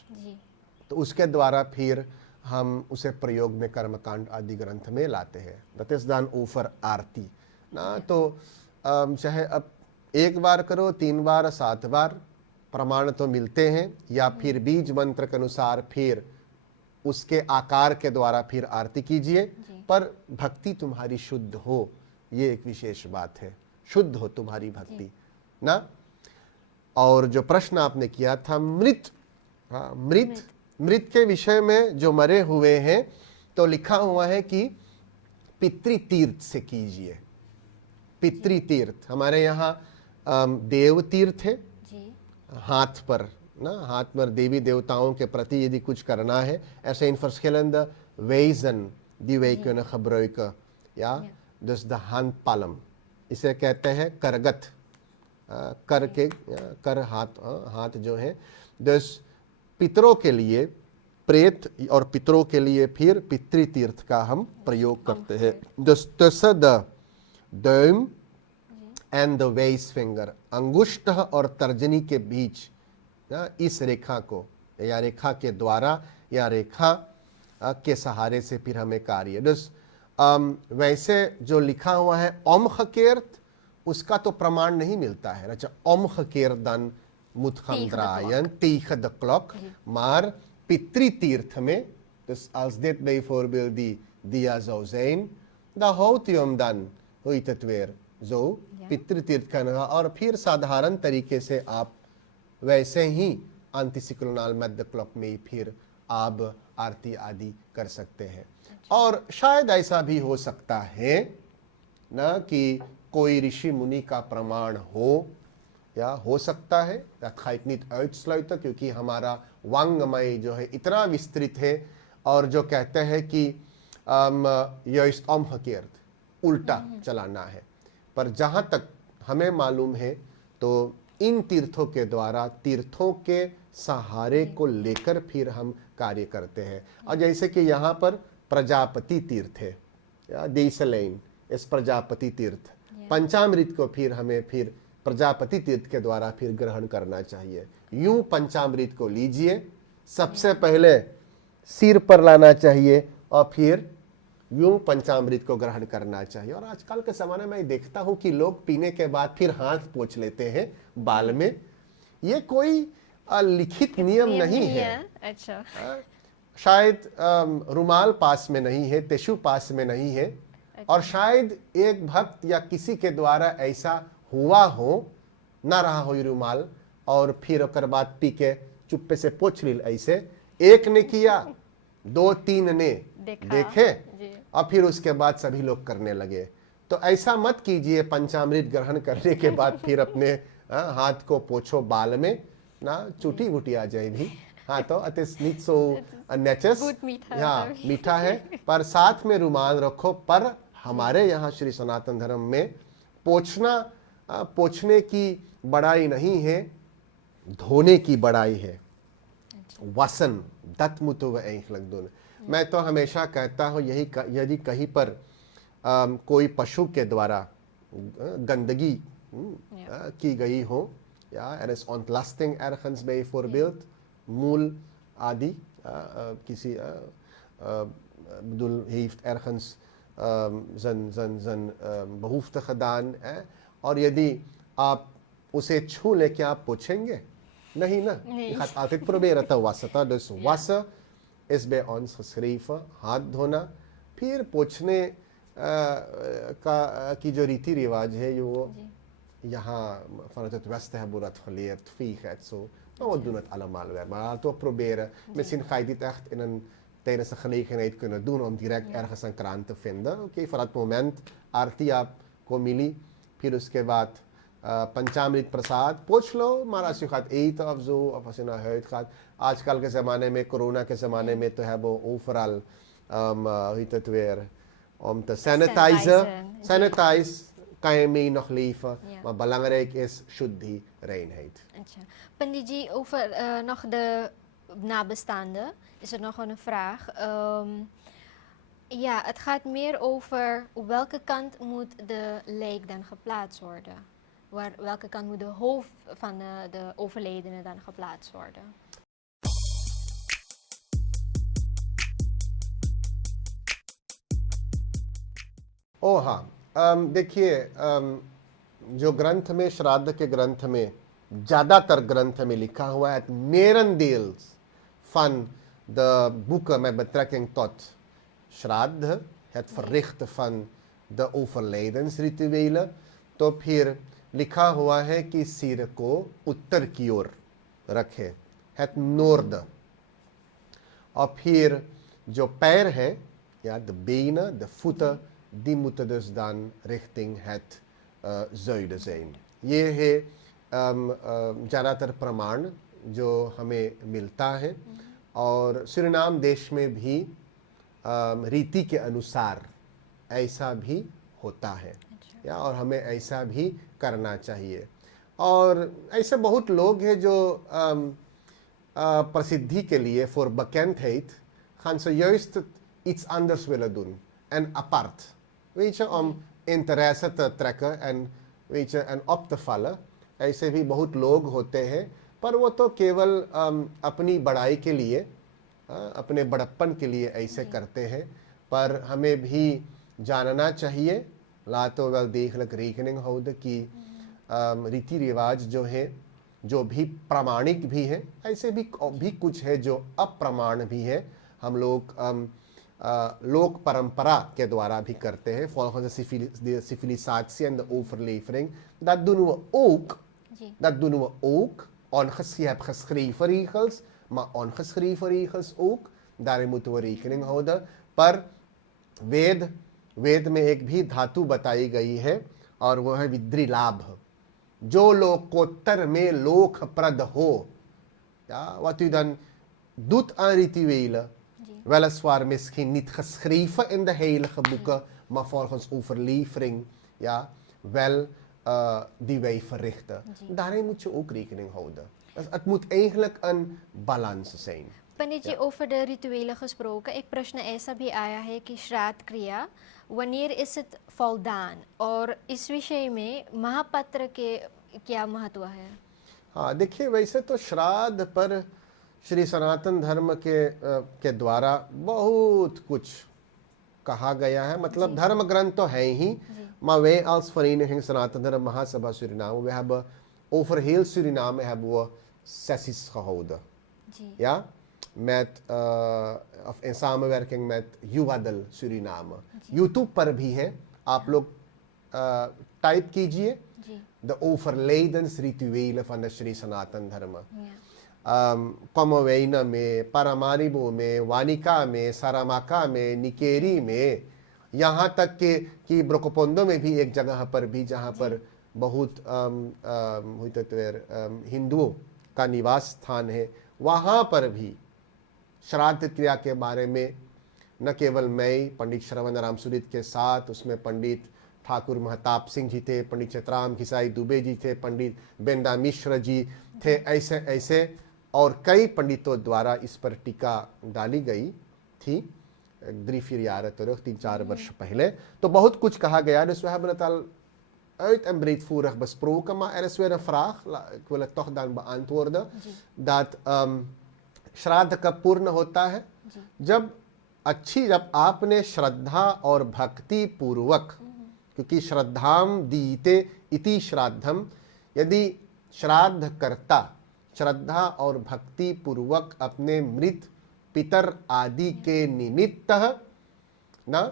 तो उसके द्वारा फिर हम उसे प्रयोग में कर्मकांड आदि ग्रंथ में लाते हैं. दैट इज डन ओवर आरती ना. तो चाहे अब 1 बार करो, 3 बार, 7 बार, प्रमाण तो मिलते हैं. या फिर बीज मंत्र के अनुसार फिर उसके आकार के द्वारा फिर आरती कीजिए, पर भक्ति तुम्हारी शुद्ध हो, ये एक विशेष बात है. शुद्ध हो तुम्हारी भक्ति ना. और जो प्रश्न आपने किया था मृत, हाँ, मृत के विषय में, जो मरे हुए हैं, तो लिखा हुआ है कि पितृतीर्थ से कीजिए. पितृतीर्थ हमारे यहाँ देव तीर्थ है हाथ पर ना, हाथ पर देवी देवताओं के प्रति यदि कुछ करना है, ऐसे इन verschillende wijzen die wij kunnen gebruiken. Ja, dus de handpalm, इसे कहते हैं करगत, कर के कर हाथ जो है. dus पितरों के लिए प्रेत और पितरों के लिए फिर पितृतीर्थ का हम प्रयोग करते हैं. dus tussen de duim en de wijsvinger, अंगुष्ठ और तर्जनी के बीच, इस रेखा को या रेखा के द्वारा या रेखा के सहारे से फिर हमें कार्य. dus वैसे जो लिखा हुआ है omgekeerd, उसका तो प्रमाण नहीं मिलता है. अच्छा, omgekeerd dan moet gaan draaien tegen de klok, maar pitriतीर्थ में, dus als dit bijvoorbeeld die dia zou zijn, dan houdt u hem dan, hoe heet het weer, zo, पितृतीर्थ करना. और फिर साधारण तरीके से आप वैसे ही एंटीसिक्लोनल मध्य क्लॉक में फिर आप आरती आदि कर सकते हैं. और शायद ऐसा भी हो सकता है ना कि कोई ऋषि मुनि का प्रमाण हो, या हो सकता है, dat ga ik niet uitsluiten, क्योंकि हमारा वांग्मय जो है इतना विस्तृत है, और जो कहते हैं कि juist omgekeerd, उल्टा चलाना है. पर जहाँ तक हमें मालूम है तो इन तीर्थों के द्वारा, तीर्थों के सहारे को लेकर फिर हम कार्य करते हैं. और जैसे कि यहाँ पर प्रजापति तीर्थ है, या देसलैन, इस प्रजापति तीर्थ, पंचामृत को फिर हमें फिर प्रजापति तीर्थ के द्वारा फिर ग्रहण करना चाहिए. यूं पंचामृत को लीजिए, सबसे पहले सिर पर लाना चाहिए और फिर यूं पंचामृत को ग्रहण करना चाहिए. और आजकल के ज़माने में देखता हूं कि लोग पीने के बाद फिर हाथ पोंछ लेते हैं बाल में. ये कोई लिखित नियम नहीं है. अच्छा, शायद रुमाल पास में नहीं है, टिश्यू पास में नहीं है, और शायद एक भक्त या किसी के द्वारा ऐसा हुआ हो, ना रहा हो रुमाल, और फिर ओकर बाद पी के चुप्पे से पोंछ ली. ऐसे एक ने किया, 2-3 ने देखे, और फिर उसके बाद सभी लोग करने लगे. तो ऐसा मत कीजिए. पंचामृत ग्रहण करने के बाद फिर अपने हाथ को पोछो बाल में ना, चुटी वुटी आ जाए भी हाँ, तो it is nicht so netjes, Gut मीठा हाँ है। मीठा है, पर साथ में रुमाल रखो। पर हमारे यहाँ श्री सनातन धर्म में पोछने की बड़ाई नहीं है, धोने की बड़ाई है। वसन दत मुतो व ऐंख लग दोनों। मैं तो हमेशा कहता हूँ यही यदि कहीं पर कोई पशु के द्वारा गंदगी की गई हो, ja, is ontlasting ergens bijvoorbeeld, moel, adi, किसी bedoel heeft ergens zijn behoefte gedaan, और यदि आप उसे छू ले, क्या आप पूछेंगे? नहीं ना, je gaat altijd proberen te wassen. Dus wassen is bij ons geschreven, हाथ धोना, फिर पोछने की जो रीति रिवाज है वो यहाँ vanuit het Westen hebben we dat geleerd, vegen en zo. Maar we doen het allemaal weer. Maar laten we proberen. Misschien ga je dit echt tijdens een gelegenheid kunnen doen om direct ergens een kraan te vinden. Oké, voor dat moment, आरती आपको मिली, फिर उसके बाद पंचामृत प्रसाद पोछ लो, maar als je gaat eten of zo, of als je naar huis gaat. आजकल के ज़माने में, कोरोना के ज़माने में तो है वो overal, hoe heet het weer, om te sanitize. Kan je mee nog leven, maar belangrijk is shuddhi, reinheid. Pandit ji, over nog de nabestaanden is er nog een vraag. Ja, het gaat meer over op welke kant moet de lijk dan geplaatst worden? Welke kant moet de hoofd van de overledene dan geplaatst worden? ओ हाँ, देखिए, जो ग्रंथ में, श्राद्ध के ग्रंथ में, ज़्यादातर ग्रंथ में लिखा हुआ है मेरंडेल्स van de boeken met betrekking tot श्राद्ध, het verrichten van de overlijdensrituelen, तो फिर लिखा हुआ है कि सिर को उत्तर की ओर रखे, het noorden, और फिर जो पैर हैं, ja, de benen, de voeten, die moeten dus dan richting het zuiden zijn. ये है ज़्यादातर प्रमाण जो हमें मिलता है, और सूरीनाम देश में भी रीति के अनुसार ऐसा भी होता है, या और हमें ऐसा भी करना चाहिए। और ऐसे बहुत लोग हैं जो प्रसिद्धि के लिए, voor bekendheid, gaan ze juist iets anders willen doen en apart. Weet je, om interesse te trekken en, weet je, en op te vallen. ऐसे भी बहुत लोग होते हैं, पर वो तो केवल अपनी बड़ाई के लिए, अपने बड़प्पन के लिए ऐसे करते हैं। पर हमें भी जानना चाहिए, laten we wel degelijk rekening houden कि रीति रिवाज जो है, जो भी प्रामाणिक भी है, ऐसे भी कुछ है जो अप्रमाण भी है। हम लोग लोक परंपरा के द्वारा भी करते हैं, volgens de civilisatie en de overlevering. Dat doen we ook. Dat doen we ook. Je hebt geschreven regels, maar ongeschreven regels ook. Daarin moeten we rekening houden. पर वेद में एक भी धातु बताई गई है, और वह है विद्रिलाभ, जो लोकोत्तर में लोकप्रद हो। Ja, wat u dan doet aan rituelen, weliswaar misschien niet geschreven in de heilige boeken, maar volgens overlevering, ja, wel die wij verrichten. Daarin moet je ook rekening houden. Dus het moet eigenlijk een balans zijn. Pandit ji, over de rituelen gesproken, एक प्रश्न ऐसा भी आया है कि श्राद्ध क्रिया wanneer is het voldaan, और इस विषय में महापात्र के क्या महत्व है? हाँ, देखिए, वैसे तो श्राद्ध पर श्री सनातन धर्म के द्वारा बहुत कुछ कहा गया है, मतलब धर्म ग्रंथ तो है ही, maar wij als vereniging Sanatandhara Mahasabha Suriname, we hebben over heel Suriname hebben we sessies gehouden. Ja, in samenwerking met Yuwadal Suriname. YouTube पर भी है, आप लोग टाइप कीजिए de overlijdensrituelen van de Sri Sanatan Dharma. Komowena में, Paramaribo में, वानिका में, सारामाका में, निकेरी में, यहाँ तक कि ब्रोकोपोंडो में भी एक जगह पर भी जहाँ पर बहुत हिंदुओं का निवास स्थान है, वहाँ पर भी श्राद्ध क्रिया के बारे में न केवल मैं, पंडित श्रवण राम सुरीत के साथ, उसमें पंडित ठाकुर महताब सिंह जी थे, पंडित चित्राम घिसाई दुबे जी थे, पंडित बेंदा मिश्र जी थे, ऐसे ऐसे और कई पंडितों द्वारा इस पर टीका डाली गई थी। 3-4 jaar terug, 10 वर्ष पहले, तो बहुत कुछ कहा गया. Dus we hebben het al uit en breedvoerig besproken, maar er is weer een vraag, ik wil het toch dan beantwoorden, dat श्राद्ध कब पूर्ण होता है? जब आपने श्रद्धा और भक्ति पूर्वक, क्योंकि श्रद्धाम दीते इति श्राद्धम, यदि श्राद्ध करता श्रद्धा और भक्ति पूर्वक अपने मृत पितर आदि के निमित्त न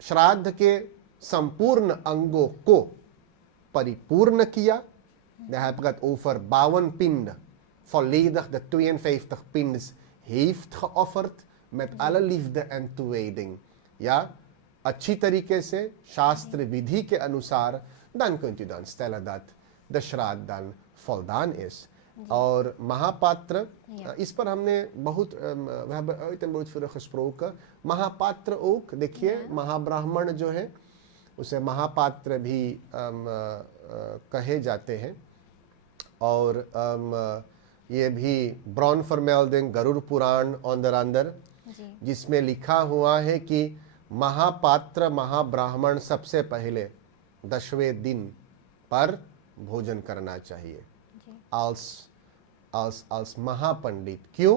श्राद्ध के संपूर्ण अंगों को परिपूर्ण किया. Daar heb ik het over bouwenpinden. Volledig de 52 pindes heeft geofferd met alle liefde en toewijding. Ja, अच्छी तरीके से शास्त्र विधि के अनुसार, dan kunt u dan stellen dat de श्राद्ध dan voldaan is. और महापात्र, इस पर हमने बहुत we hebben uit en uitvoerig gesproken. Mahapatra ook, देखिए महाब्राह्मण जो है उसे महापात्र भी कहे जाते हैं. और ये भी bronze फॉर्मेल्डिंग Garuda Purana onder andere, जिसमें लिखा हुआ है कि महापात्र महाब्राह्मण सबसे पहले 10वें दिन पर भोजन करना चाहिए als महापंडित. क्यों?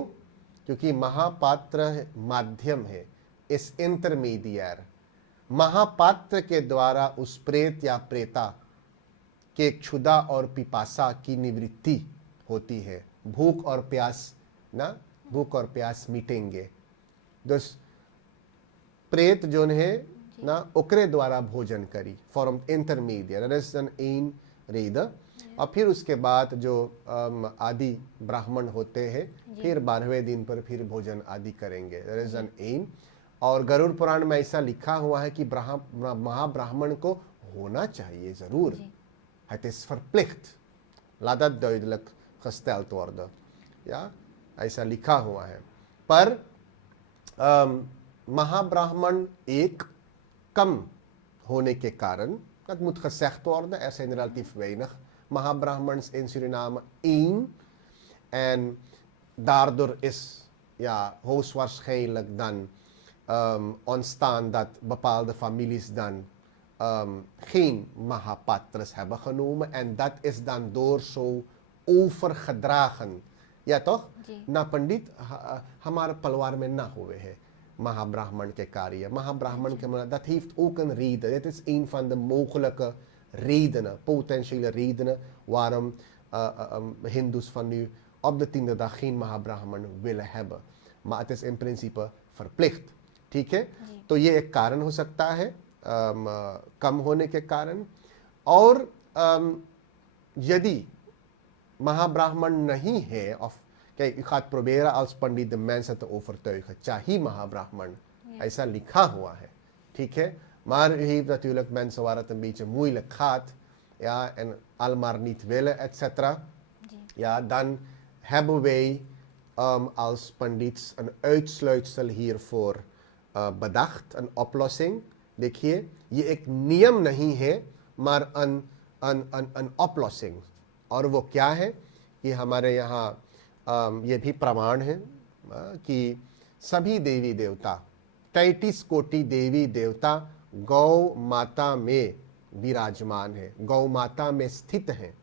क्योंकि महापात्र माध्यम है, इस इंटरमीडियर महापात्र के द्वारा उस प्रेत या प्रेता के क्षुधा और पिपासा की निवृत्ति होती है. भूख और प्यास मिटेंगे. dus प्रेत जो है ना ओकरे द्वारा भोजन करी form intermediate, dat is dan één reden. और फिर उसके बाद जो आदि ब्राह्मण होते हैं फिर 12वें दिन पर फिर भोजन आदि करेंगे, that is dan één. और गरुड़ पुराण में ऐसा लिखा हुआ है कि महाब्राह्मण को होना चाहिए जरूर. Het is verplicht. Laat dat duidelijk gesteld worden. Ja, ऐसा लिखा हुआ है. पर महाब्राह्मण एक कम होने के कारण, dat moet gezegd worden, er zijn relatief weinig महाब्राह्मण्स in Suriname, 1. En daardoor is hoogstwaarschijnlijk dan ontstaan dat bepaalde families dan geen mahapatras hebben genomen en dat is dan door zo overgedragen. Ja toch? ना पंडित हमारे परिवार में ना हुए हैं महाब्राह्मण के कार्य. महाब्राह्मण के मतलब dat heeft ook een reden. Dit is een van de mogelijke redenen, potentiële redenen waarom hindoes van nu op de 10e dag geen महाब्राह्मण willen hebben. Maar het is in principe verplicht. ठीक है? तो ये एक कारण हो सकता है कम होने के कारण. और यदि महाब्राह्मण नहीं है, of kijk, u gaat proberen als Pandit de mensen te overtuigen, चाहे महाब्राह्मण, ऐसा लिखा हुआ है, ठीक है. Maar u heeft natuurlijk mensen waar het een beetje moeilijk gaat, ja, en al maar niet willen, etc. Ja, dan hebben wij als pandits een uitsluitsel hiervoor bedacht, een oplossing. देखिए, ये एक नियम नहीं है, maar een oplossing. और वो क्या है कि हमारे यहाँ ये भी प्रमाण है कि सभी देवी देवता, 33 कोटि देवी देवता गौ माता में विराजमान है, गौ माता में स्थित है.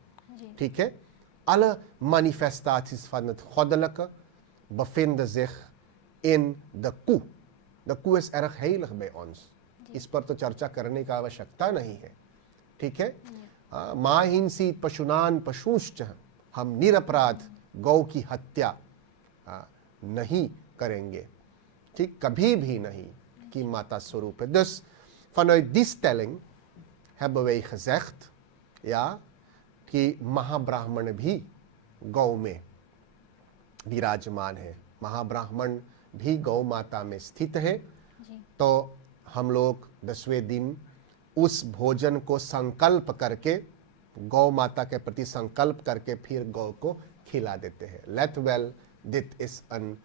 ठीक है? Alle manifestaties van het goddelijke bevinden zich in de koe. De koe is erg heilig bij ons. इस पर तो चर्चा करने का आवश्यकता नहीं है. ठीक है? माँ हिंसी पशुनान पशुश्च, हम निरपराध गौ की हत्या नहीं करेंगे. ठीक, कभी भी नहीं, की माता स्वरूप है. Dus vanuit die stelling hebben wij gezegd, ja, कि महाब्राह्मण भी गौ में विराजमान है, महाब्राह्मण भी गौ माता में स्थित है. तो हम लोग 10वें दिन उस भोजन को संकल्प करके, गौ माता के प्रति संकल्प करके फिर गौ को खिला देते हैं. Let wel, dit is een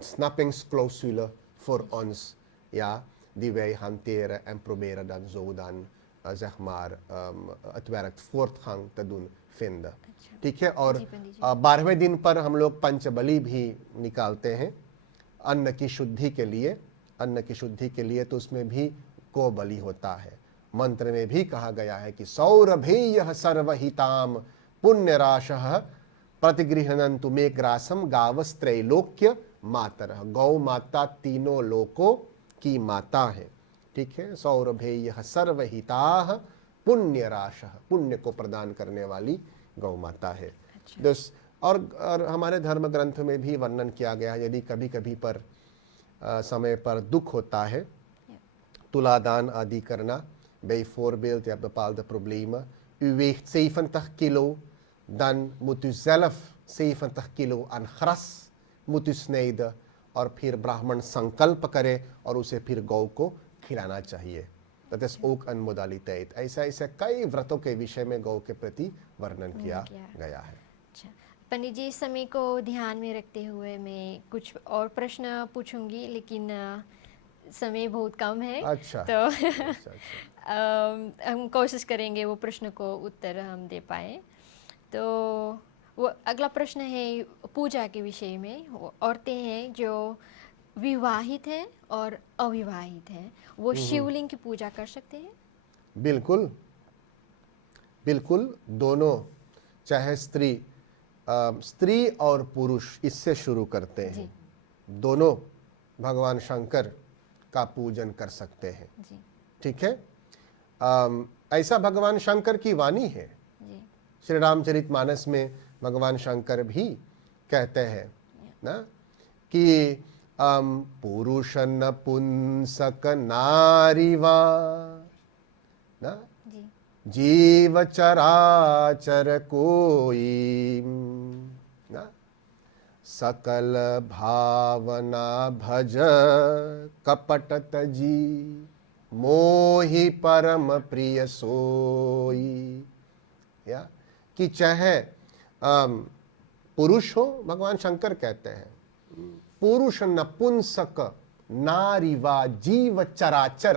snappingsclausule voor ons, ja, die wij hanteren en proberen dan zo dan zeg maar het werk voortgang te doen vinden. ठीक है. और 12वें दिन पर हम लोग पंचबली भी निकालते हैं अन्न की शुद्धि के लिए. अन्न की शुद्धि के लिए तो उसमें भी गौ बलि होता है. मंत्र में भी कहा गया है कि सौरभेय सर्वहिताम पुण्यराशः प्रतिगृहणन्तु मे ग्रासम गावस्त्रैलोक्य मातरः. गौ माता तीनों लोकों की माता है. ठीक है. सौरभेय सर्वहिताः पुण्यराशः, पुण्य को प्रदान करने वाली गौ माता है. और हमारे धर्म ग्रंथ में भी वर्णन किया गया, यदि कभी कभी पर समय पर दुख होता है, तुलादान आदि करना. Bijvoorbeeld, je hebt bepaalde problemen. U weegt 70 kilo, dan moet u zelf 70 kilo aan gras moet u snijden और फिर ब्राह्मण संकल्प करे और उसे फिर गौ को खिलाना चाहिए. Dat is ook een modaliteit. ऐसे कई व्रतों के विषय में गौ के प्रति वर्णन किया गया है. अच्छा पंडित जी, समय को ध्यान में रखते हुए मैं कुछ और प्रश्न पूछूंगी, लेकिन समय बहुत कम है. अच्छा. तो हम कोशिश करेंगे वो प्रश्न को उत्तर हम दे पाए. तो वो अगला प्रश्न है पूजा के विषय में. औरतें हैं जो विवाहित हैं और अविवाहित हैं, वो शिवलिंग की पूजा कर सकते हैं? बिल्कुल बिल्कुल. दोनों, चाहे स्त्री और पुरुष, इससे शुरू करते हैं. दोनों भगवान शंकर का पूजन कर सकते हैं. ठीक है. ऐसा भगवान शंकर की वाणी है. श्री रामचरितमानस में भगवान शंकर भी कहते हैं ना कि पुरुष नपुंसक नारीवा ना जीव चराचर कोई ना सकल भावना भज कपट तजी मोहि परम प्रिय सोई. या कि चाहे पुरुष हो, भगवान शंकर कहते हैं, पुरुष नपुंसक नारीवा जीव चराचर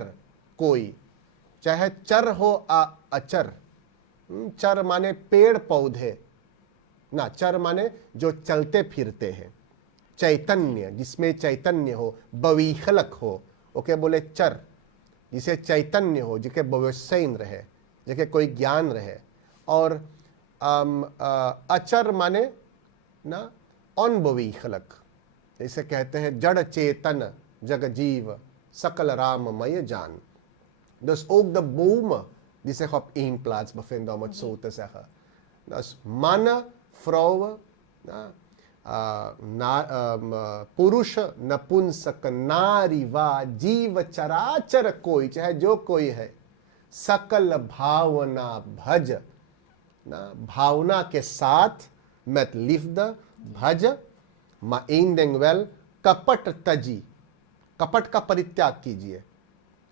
कोई, चाहे चर हो अचर. चर माने पेड़ पौधे ना, चर माने जो चलते फिरते हैं. चैतन्य, जिसमें चैतन्य हो, बवीखलक हो, ओके बोले चर. जिसे चैतन्य हो, जिसे भविष्यन रहे, जिसे कोई ज्ञान रहे. और अचर माने ना अनबवीखलक, जैसे कहते हैं जड़ चेतन जग जीव सकल राममय जान. Dus ook de bomen die zich op één plaats bevinden, om het zo te zeggen. Dus mannen, vrouwen, पुरुष नपुंसक नारी वा जीव चराचर कोई, चाहे जो कोई है, सकल भावना भज ना, भावना के साथ met liefde भज, maar één ding wel, kapट तजी, kapट का परित्याग कीजिए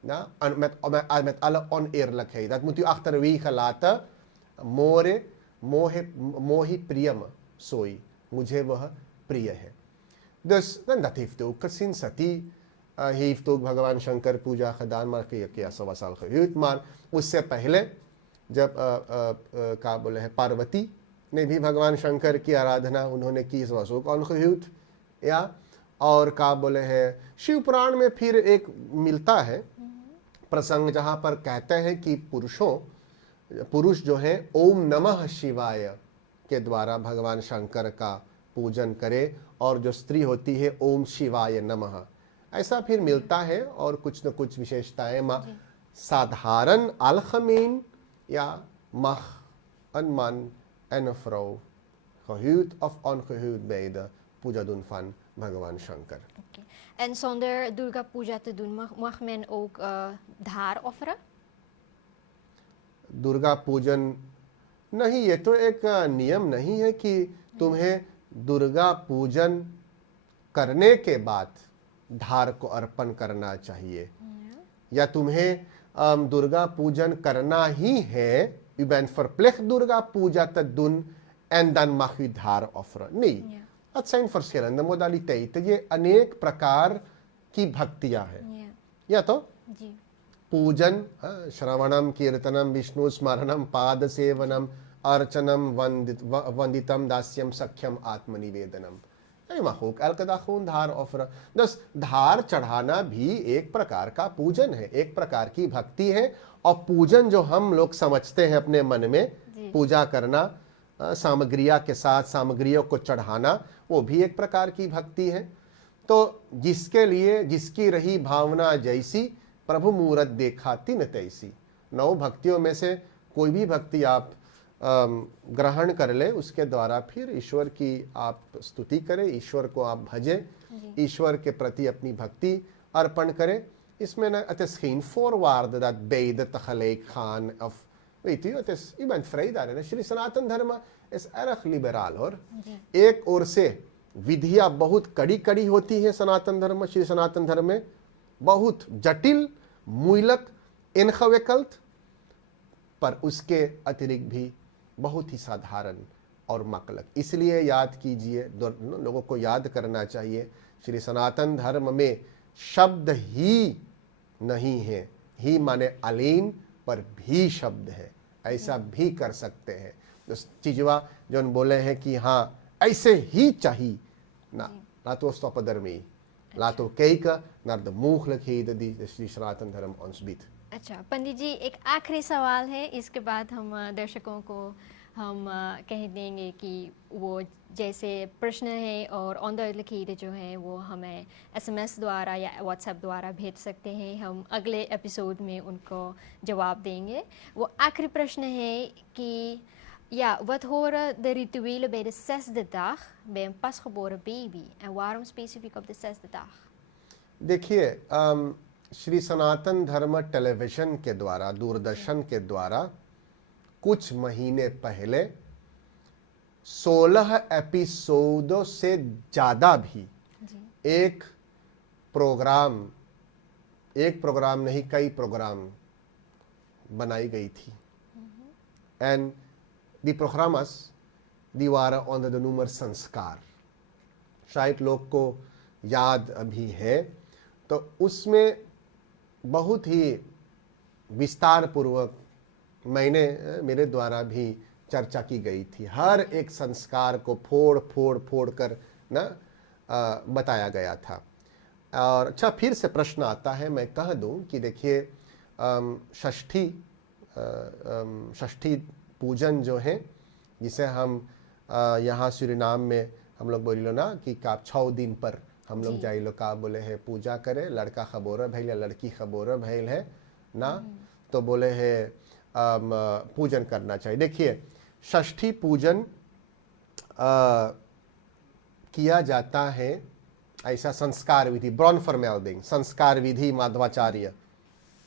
ना, met alle oneerlijkheid. Dat moet u achterwege laten. Mohi priyam sooi, मुझे वह प्रिय है. Dus dat heeft ook gezien. Sati heeft ook भगवान शंकर पूजा gedaan, maar किया 100 साल gehuwd. Maar उससे पहले जब क्या बोले है, पार्वती ने भी भगवान शंकर की आराधना उन्होंने की, कौन gehuwd. या और क्या बोले है, शिव पुराण में फिर एक मिलता है प्रसंग जहाँ पर कहते हैं कि पुरुष जो है ओम नमः शिवाय के द्वारा भगवान शंकर का पूजन करे, और जो स्त्री होती है ओम शिवाय नमः. ऐसा फिर मिलता है और कुछ न कुछ विशेषताएं. साधारण algemeen ja mag een man en een vrouw, gehuwd of ongehuwd, beide puja doen van भगवान Shankar. Okay. En zonder Durga Puja te doen, mag men ook धार offeren? दुर्गा पूजन नहीं, ये तो एक नियम नहीं है कि तुम्हें दुर्गा पूजन करने के बाद धार को अर्पण करना चाहिए, या तुम्हें दुर्गा पूजन करना ही है. U bent verplicht Durga Puja te doen en dan mag u daar offeren. Nee, het zijn verschillende modaliteiten. ये अनेक प्रकार की भक्तियां हैं, या तो जी पूजन, श्रवणम कीर्तनम विष्णु स्मरणम पाद सेवनम अर्चनम वंदितम दास्यम सख्यम आत्मनिवेदनम, मखूक अलकदा खून धार ऑफर। दस धार चढ़ाना भी एक प्रकार का पूजन है, एक प्रकार की भक्ति है। और पूजन जो हम लोग समझते हैं अपने मन में, पूजा करना, सामग्रियों के साथ सामग्रियों को चढ़ाना, वो भी एक प्रकार की भक्ति है। तो जिसके लिए जिसकी रही भावना जैसी, प्रभु मूरत देखा तिन तैसी। 9 भक्तियों में से कोई भी भक्ति आप ग्रहण कर ले, उसके द्वारा फिर ईश्वर की आप स्तुति करें, ईश्वर को आप भजें, ईश्वर के प्रति अपनी भक्ति अर्पण करें। इसमें न, het is geen voorwaarde dat beide tegelijk gaan, of weet u, het is, u bent vrij daarin। Shri Sanatan धर्म is erg liberaal होर। एक ओर से विधियां बहुत कड़ी कड़ी होती है सनातन धर्म, श्री सनातन धर्म में बहुत जटिल, मूलक, ingewikkeld, पर उसके अतिरिक्त भी बहुत ही साधारण और मकलक। इसलिए याद कीजिए, लोगों को याद करना चाहिए, श्री सनातन धर्म में शब्द ही नहीं है, ही माने अलीन, पर भी शब्द है, ऐसा भी कर सकते हैं। तो चीजवा जो बोले हैं कि हाँ ऐसे ही चाहिए ना, laten we stoppen daarmee। Laten we kijken naar de mogelijkheden die de Shri Sanatan धर्म ons biedt। अच्छा पंडित जी, एक आखिरी सवाल है, इसके बाद हम दर्शकों को हम कह देंगे कि वो जैसे प्रश्न है और ऑन द लकीर जो है वो हमें SMS द्वारा या व्हाट्सएप द्वारा भेज सकते हैं, हम अगले एपिसोड में उनको जवाब देंगे। वो आखिरी प्रश्न है कि ja, wat horen de rituelen bij de 6e dag bij een pasgeboren baby en waarom specifiek op de 6e dag? देखिए, श्री सनातन धर्म टेलीविजन के द्वारा, दूरदर्शन के द्वारा कुछ महीने पहले 16 एपिसोडों से ज़्यादा भी एक प्रोग्राम नहीं, कई प्रोग्राम बनाई गई थी। And die programma's die waren onder de noemer संस्कार, शायद लोग को याद अभी है। तो उसमें बहुत ही विस्तार पूर्वक मेरे द्वारा भी चर्चा की गई थी। हर एक संस्कार को फोड़ कर ना बताया गया था। और अच्छा, फिर से प्रश्न आता है, मैं कह दूं कि देखिए, षष्ठी पूजन जो है, जिसे हम यहाँ सूरीनाम में हम लोग बोलो ना कि का 6 दिन पर हम लोग जाइलो का बोले है पूजा करे, लड़का खबोर भैल या लड़की खबोर भैल है ना, तो बोले है पूजन करना चाहिए। देखिए, षष्ठी पूजन किया जाता है ऐसा संस्कार विधि, ब्रॉनफॉर्मेल्डिंग संस्कार विधि, माधवाचार्य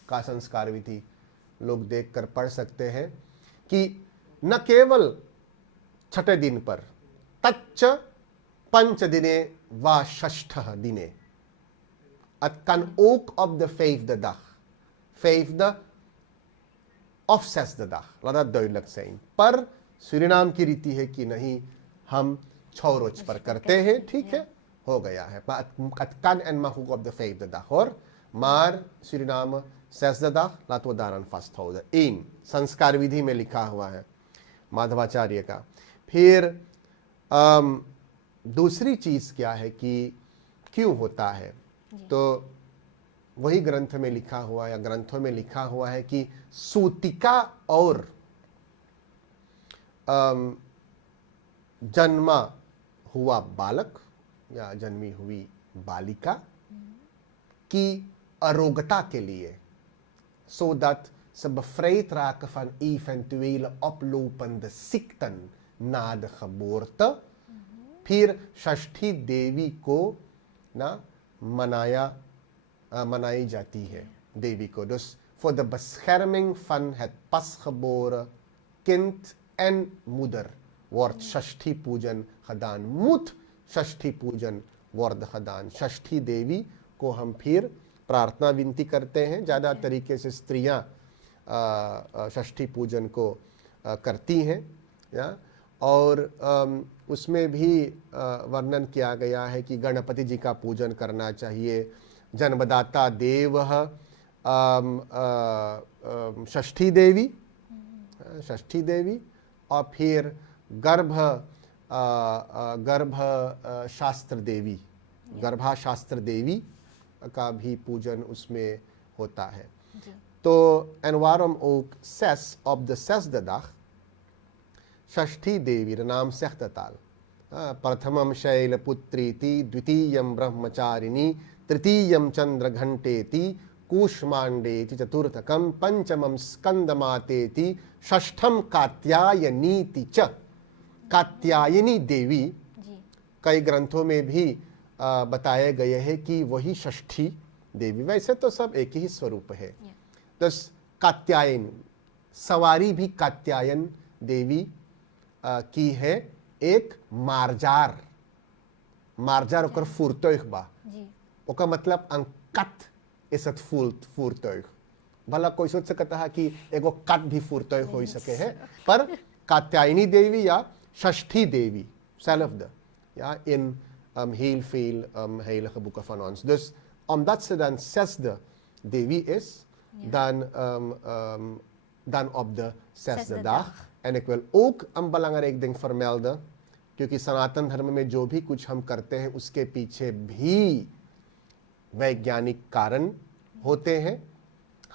का संस्कार विधि लोग देखकर पढ़ सकते हैं कि न केवल 6 दिन पर, तच्च 5 दिने व 6 दिने, het kan ook op de 5e dag, 5e of 6e dag, laat dat duidelijk zijn। पर सूरीनाम की रीति है कि नहीं, हम 6 रोज पर करते हैं, ठीक है, हो गया है। Het kan en mag ook op de 5e dag hoor, maar Suriname 6e dag, laten we daaraan vasthouden। 1 संस्कार विधि में लिखा हुआ है माधवाचार्य का। फिर दूसरी चीज क्या है कि क्यों होता है, तो वही ग्रंथ में लिखा हुआ या ग्रंथों में लिखा हुआ है कि सूतिका और जन्मा हुआ बालक या जन्मी हुई बालिका की अरोगता के लिए, so dat ze bevrijd raken van eventuele oplopende ziekten na de geboorte, फिर षष्ठी देवी को ना मनाई जाती है देवी को। Dus voor de bescherming van het pasgeboren kind en moeder wordt षष्ठी पूजन gedaan, moet षष्ठी पूजन worden gedaan। षष्ठी देवी को हम फिर प्रार्थना विनती करते हैं। ज़्यादा तरीके से स्त्रियां षष्ठी पूजन को करती हैं, या और उसमेमें भी वर्णन किया गया है कि गणपति जी का पूजन करना चाहिए, जन्मदाता देव, षष्ठी देवी, और फिर शास्त्र देवी, गर्भाशास्त्र देवी का भी पूजन उसमें होता है। तो en waarom ook 6 op de 6e dag षष्ठी देवी de naam zegt het al. प्रथमम शैलपुत्रीति, द्वितीयम Brahmacharini, तृतीयम चंद्रघंटेति, कूष्मांडेति, चतुर्थकम पंचमम स्कंदमातेति, षष्ठम कात्यायनीति च। कात्यायनी देवी कई ग्रंथों में भी बताए गए हैं कि वही षष्ठी देवी, वैसे तो सब एक ही स्वरूप है। तो कात्यायन, सवारी भी कात्यायन देवी की है। एक मार्जार, मार्जार ओकर voertuig बा, ओका मतलब अंकत इस voertuig। भला कोई सोच सकता है कि एगो कट भी voertuig हो सके है, पर कात्यायनी देवी या षष्ठी देवी, zelfde, ja, in heel veel heilige boeken van ons. Dus omdat ze dan 6e devi is, dan op de 6e dag. En ik wil ook een belangrijk ding vermelden, क्योंकि सनातन धर्म में जो भी कुछ हम करते हैं उसके पीछे भी वैज्ञानिक कारण होते हैं।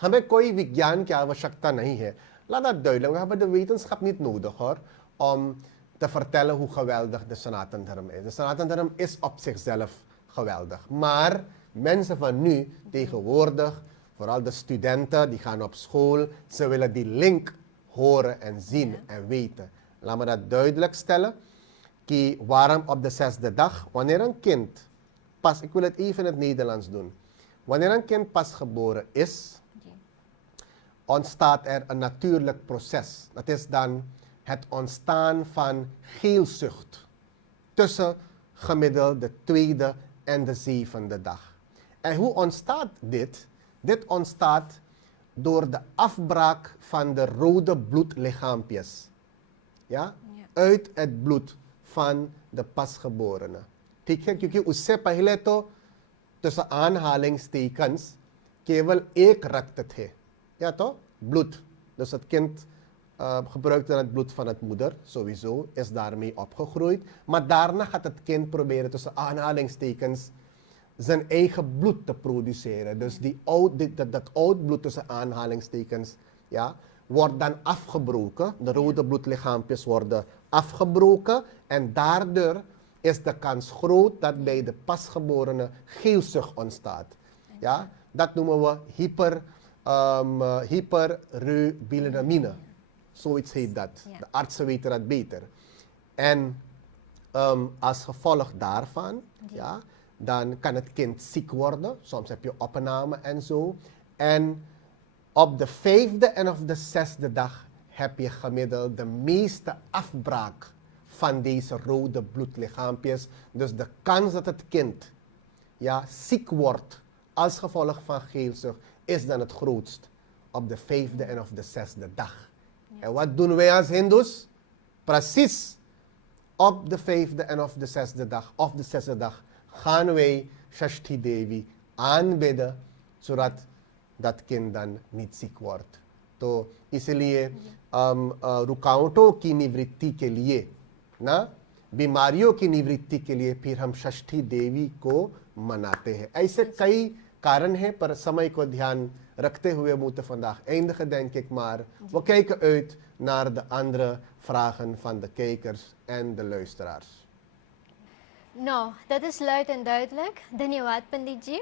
हमें कोई विज्ञान की आवश्यकता नहीं है। Laat dat duidelijk, we hebben de wetenschap niet nodig hoor, om te vertellen hoe geweldig de Sanatan Dharm is. De Sanatan Dharm is op zichzelf geweldig. Maar mensen van nu, tegenwoordig, vooral de studenten, die gaan op school, ze willen die link horen en zien en weten. Laat me dat duidelijk stellen. Waarom op de 6e dag, wanneer een kind pas, ik wil het even in het Nederlands doen. Wanneer een kind pas geboren is, ontstaat er een natuurlijk proces. Dat is dan het ontstaan van geelzucht tussen gemiddeld de 2e en de 7e dag. En hoe ontstaat dit? Dit ontstaat door de afbraak van de rode bloedlichaampjes. Ja? Uit het bloed van de pasgeborene. ठीक है, क्योंकि उससे पहले तो tussen aanhalingstekens केवल एक रक्त थे, ja toch? Bloed. Dus het kind gebruikt dan het bloed van het moeder, sowieso, is daarmee opgegroeid. Maar daarna gaat het kind proberen tussen aanhalingstekens zijn eigen bloed te produceren. Dus dat oud bloed tussen aanhalingstekens, ja, wordt dan afgebroken. De rode bloedlichaampjes worden afgebroken. En daardoor is de kans groot dat bij de pasgeborene geelzucht ontstaat. Ja, dat noemen we hyperrubinemine. Zoiets heet dat. De artsen weten dat beter. En als gevolg daarvan, ja, dan kan het kind ziek worden. Soms heb je opname en zo. En op de 5e en of de 6e dag heb je gemiddeld de meeste afbraak van deze rode bloedlichaampjes. Dus de kans dat het kind, ja, ziek wordt als gevolg van geelzucht is dan het grootst op de 5e en of de 6e dag. Ja. En wat doen wij als Hindoes? Precies op de 5e en of de 6e dag, of de 6e dag, gaan wij Shashthi Devi aanbidden, zodat dat kind dan niet ziek wordt. तो इसलिए रुकावटों की निवृत्ति के लिए, ना बीमारियों की निवृत्ति के लिए फिर हम षष्ठी देवी को मनाते हैं. ऐसे कई कारण हैं, पर समय को ध्यान रखते हुए moeten vandaag eindigen, denk ik maar. We kijken uit naar de andere vragen van de kijkers en de luisteraars. Nou, dat is luid en duidelijk. Dhanyawad, Panditji.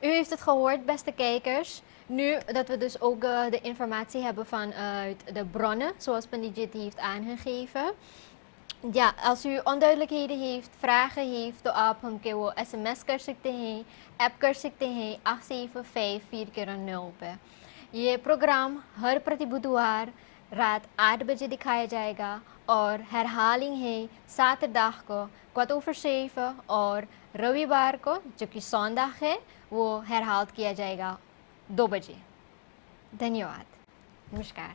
U heeft het gehoord, beste kijkers. Nu dat we dus ook de informatie hebben vanuit de bronnen, zoals Panditji het heeft aangegeven. Ja, als u onduidelijkheden heeft, vragen heeft, तो आप हमके वो SMS कर सकते हैं, ऐप कर सकते हैं 875-4 पे। ये प्रोग्राम हर प्रति बुधवार रात 8 बजे दिखाया जाएगा और herhaling है zaterdag को 7:15 और रविवार को जो कि zondag है वो herhaald किया जाएगा 2 बजे। धन्यवाद, नमस्कार।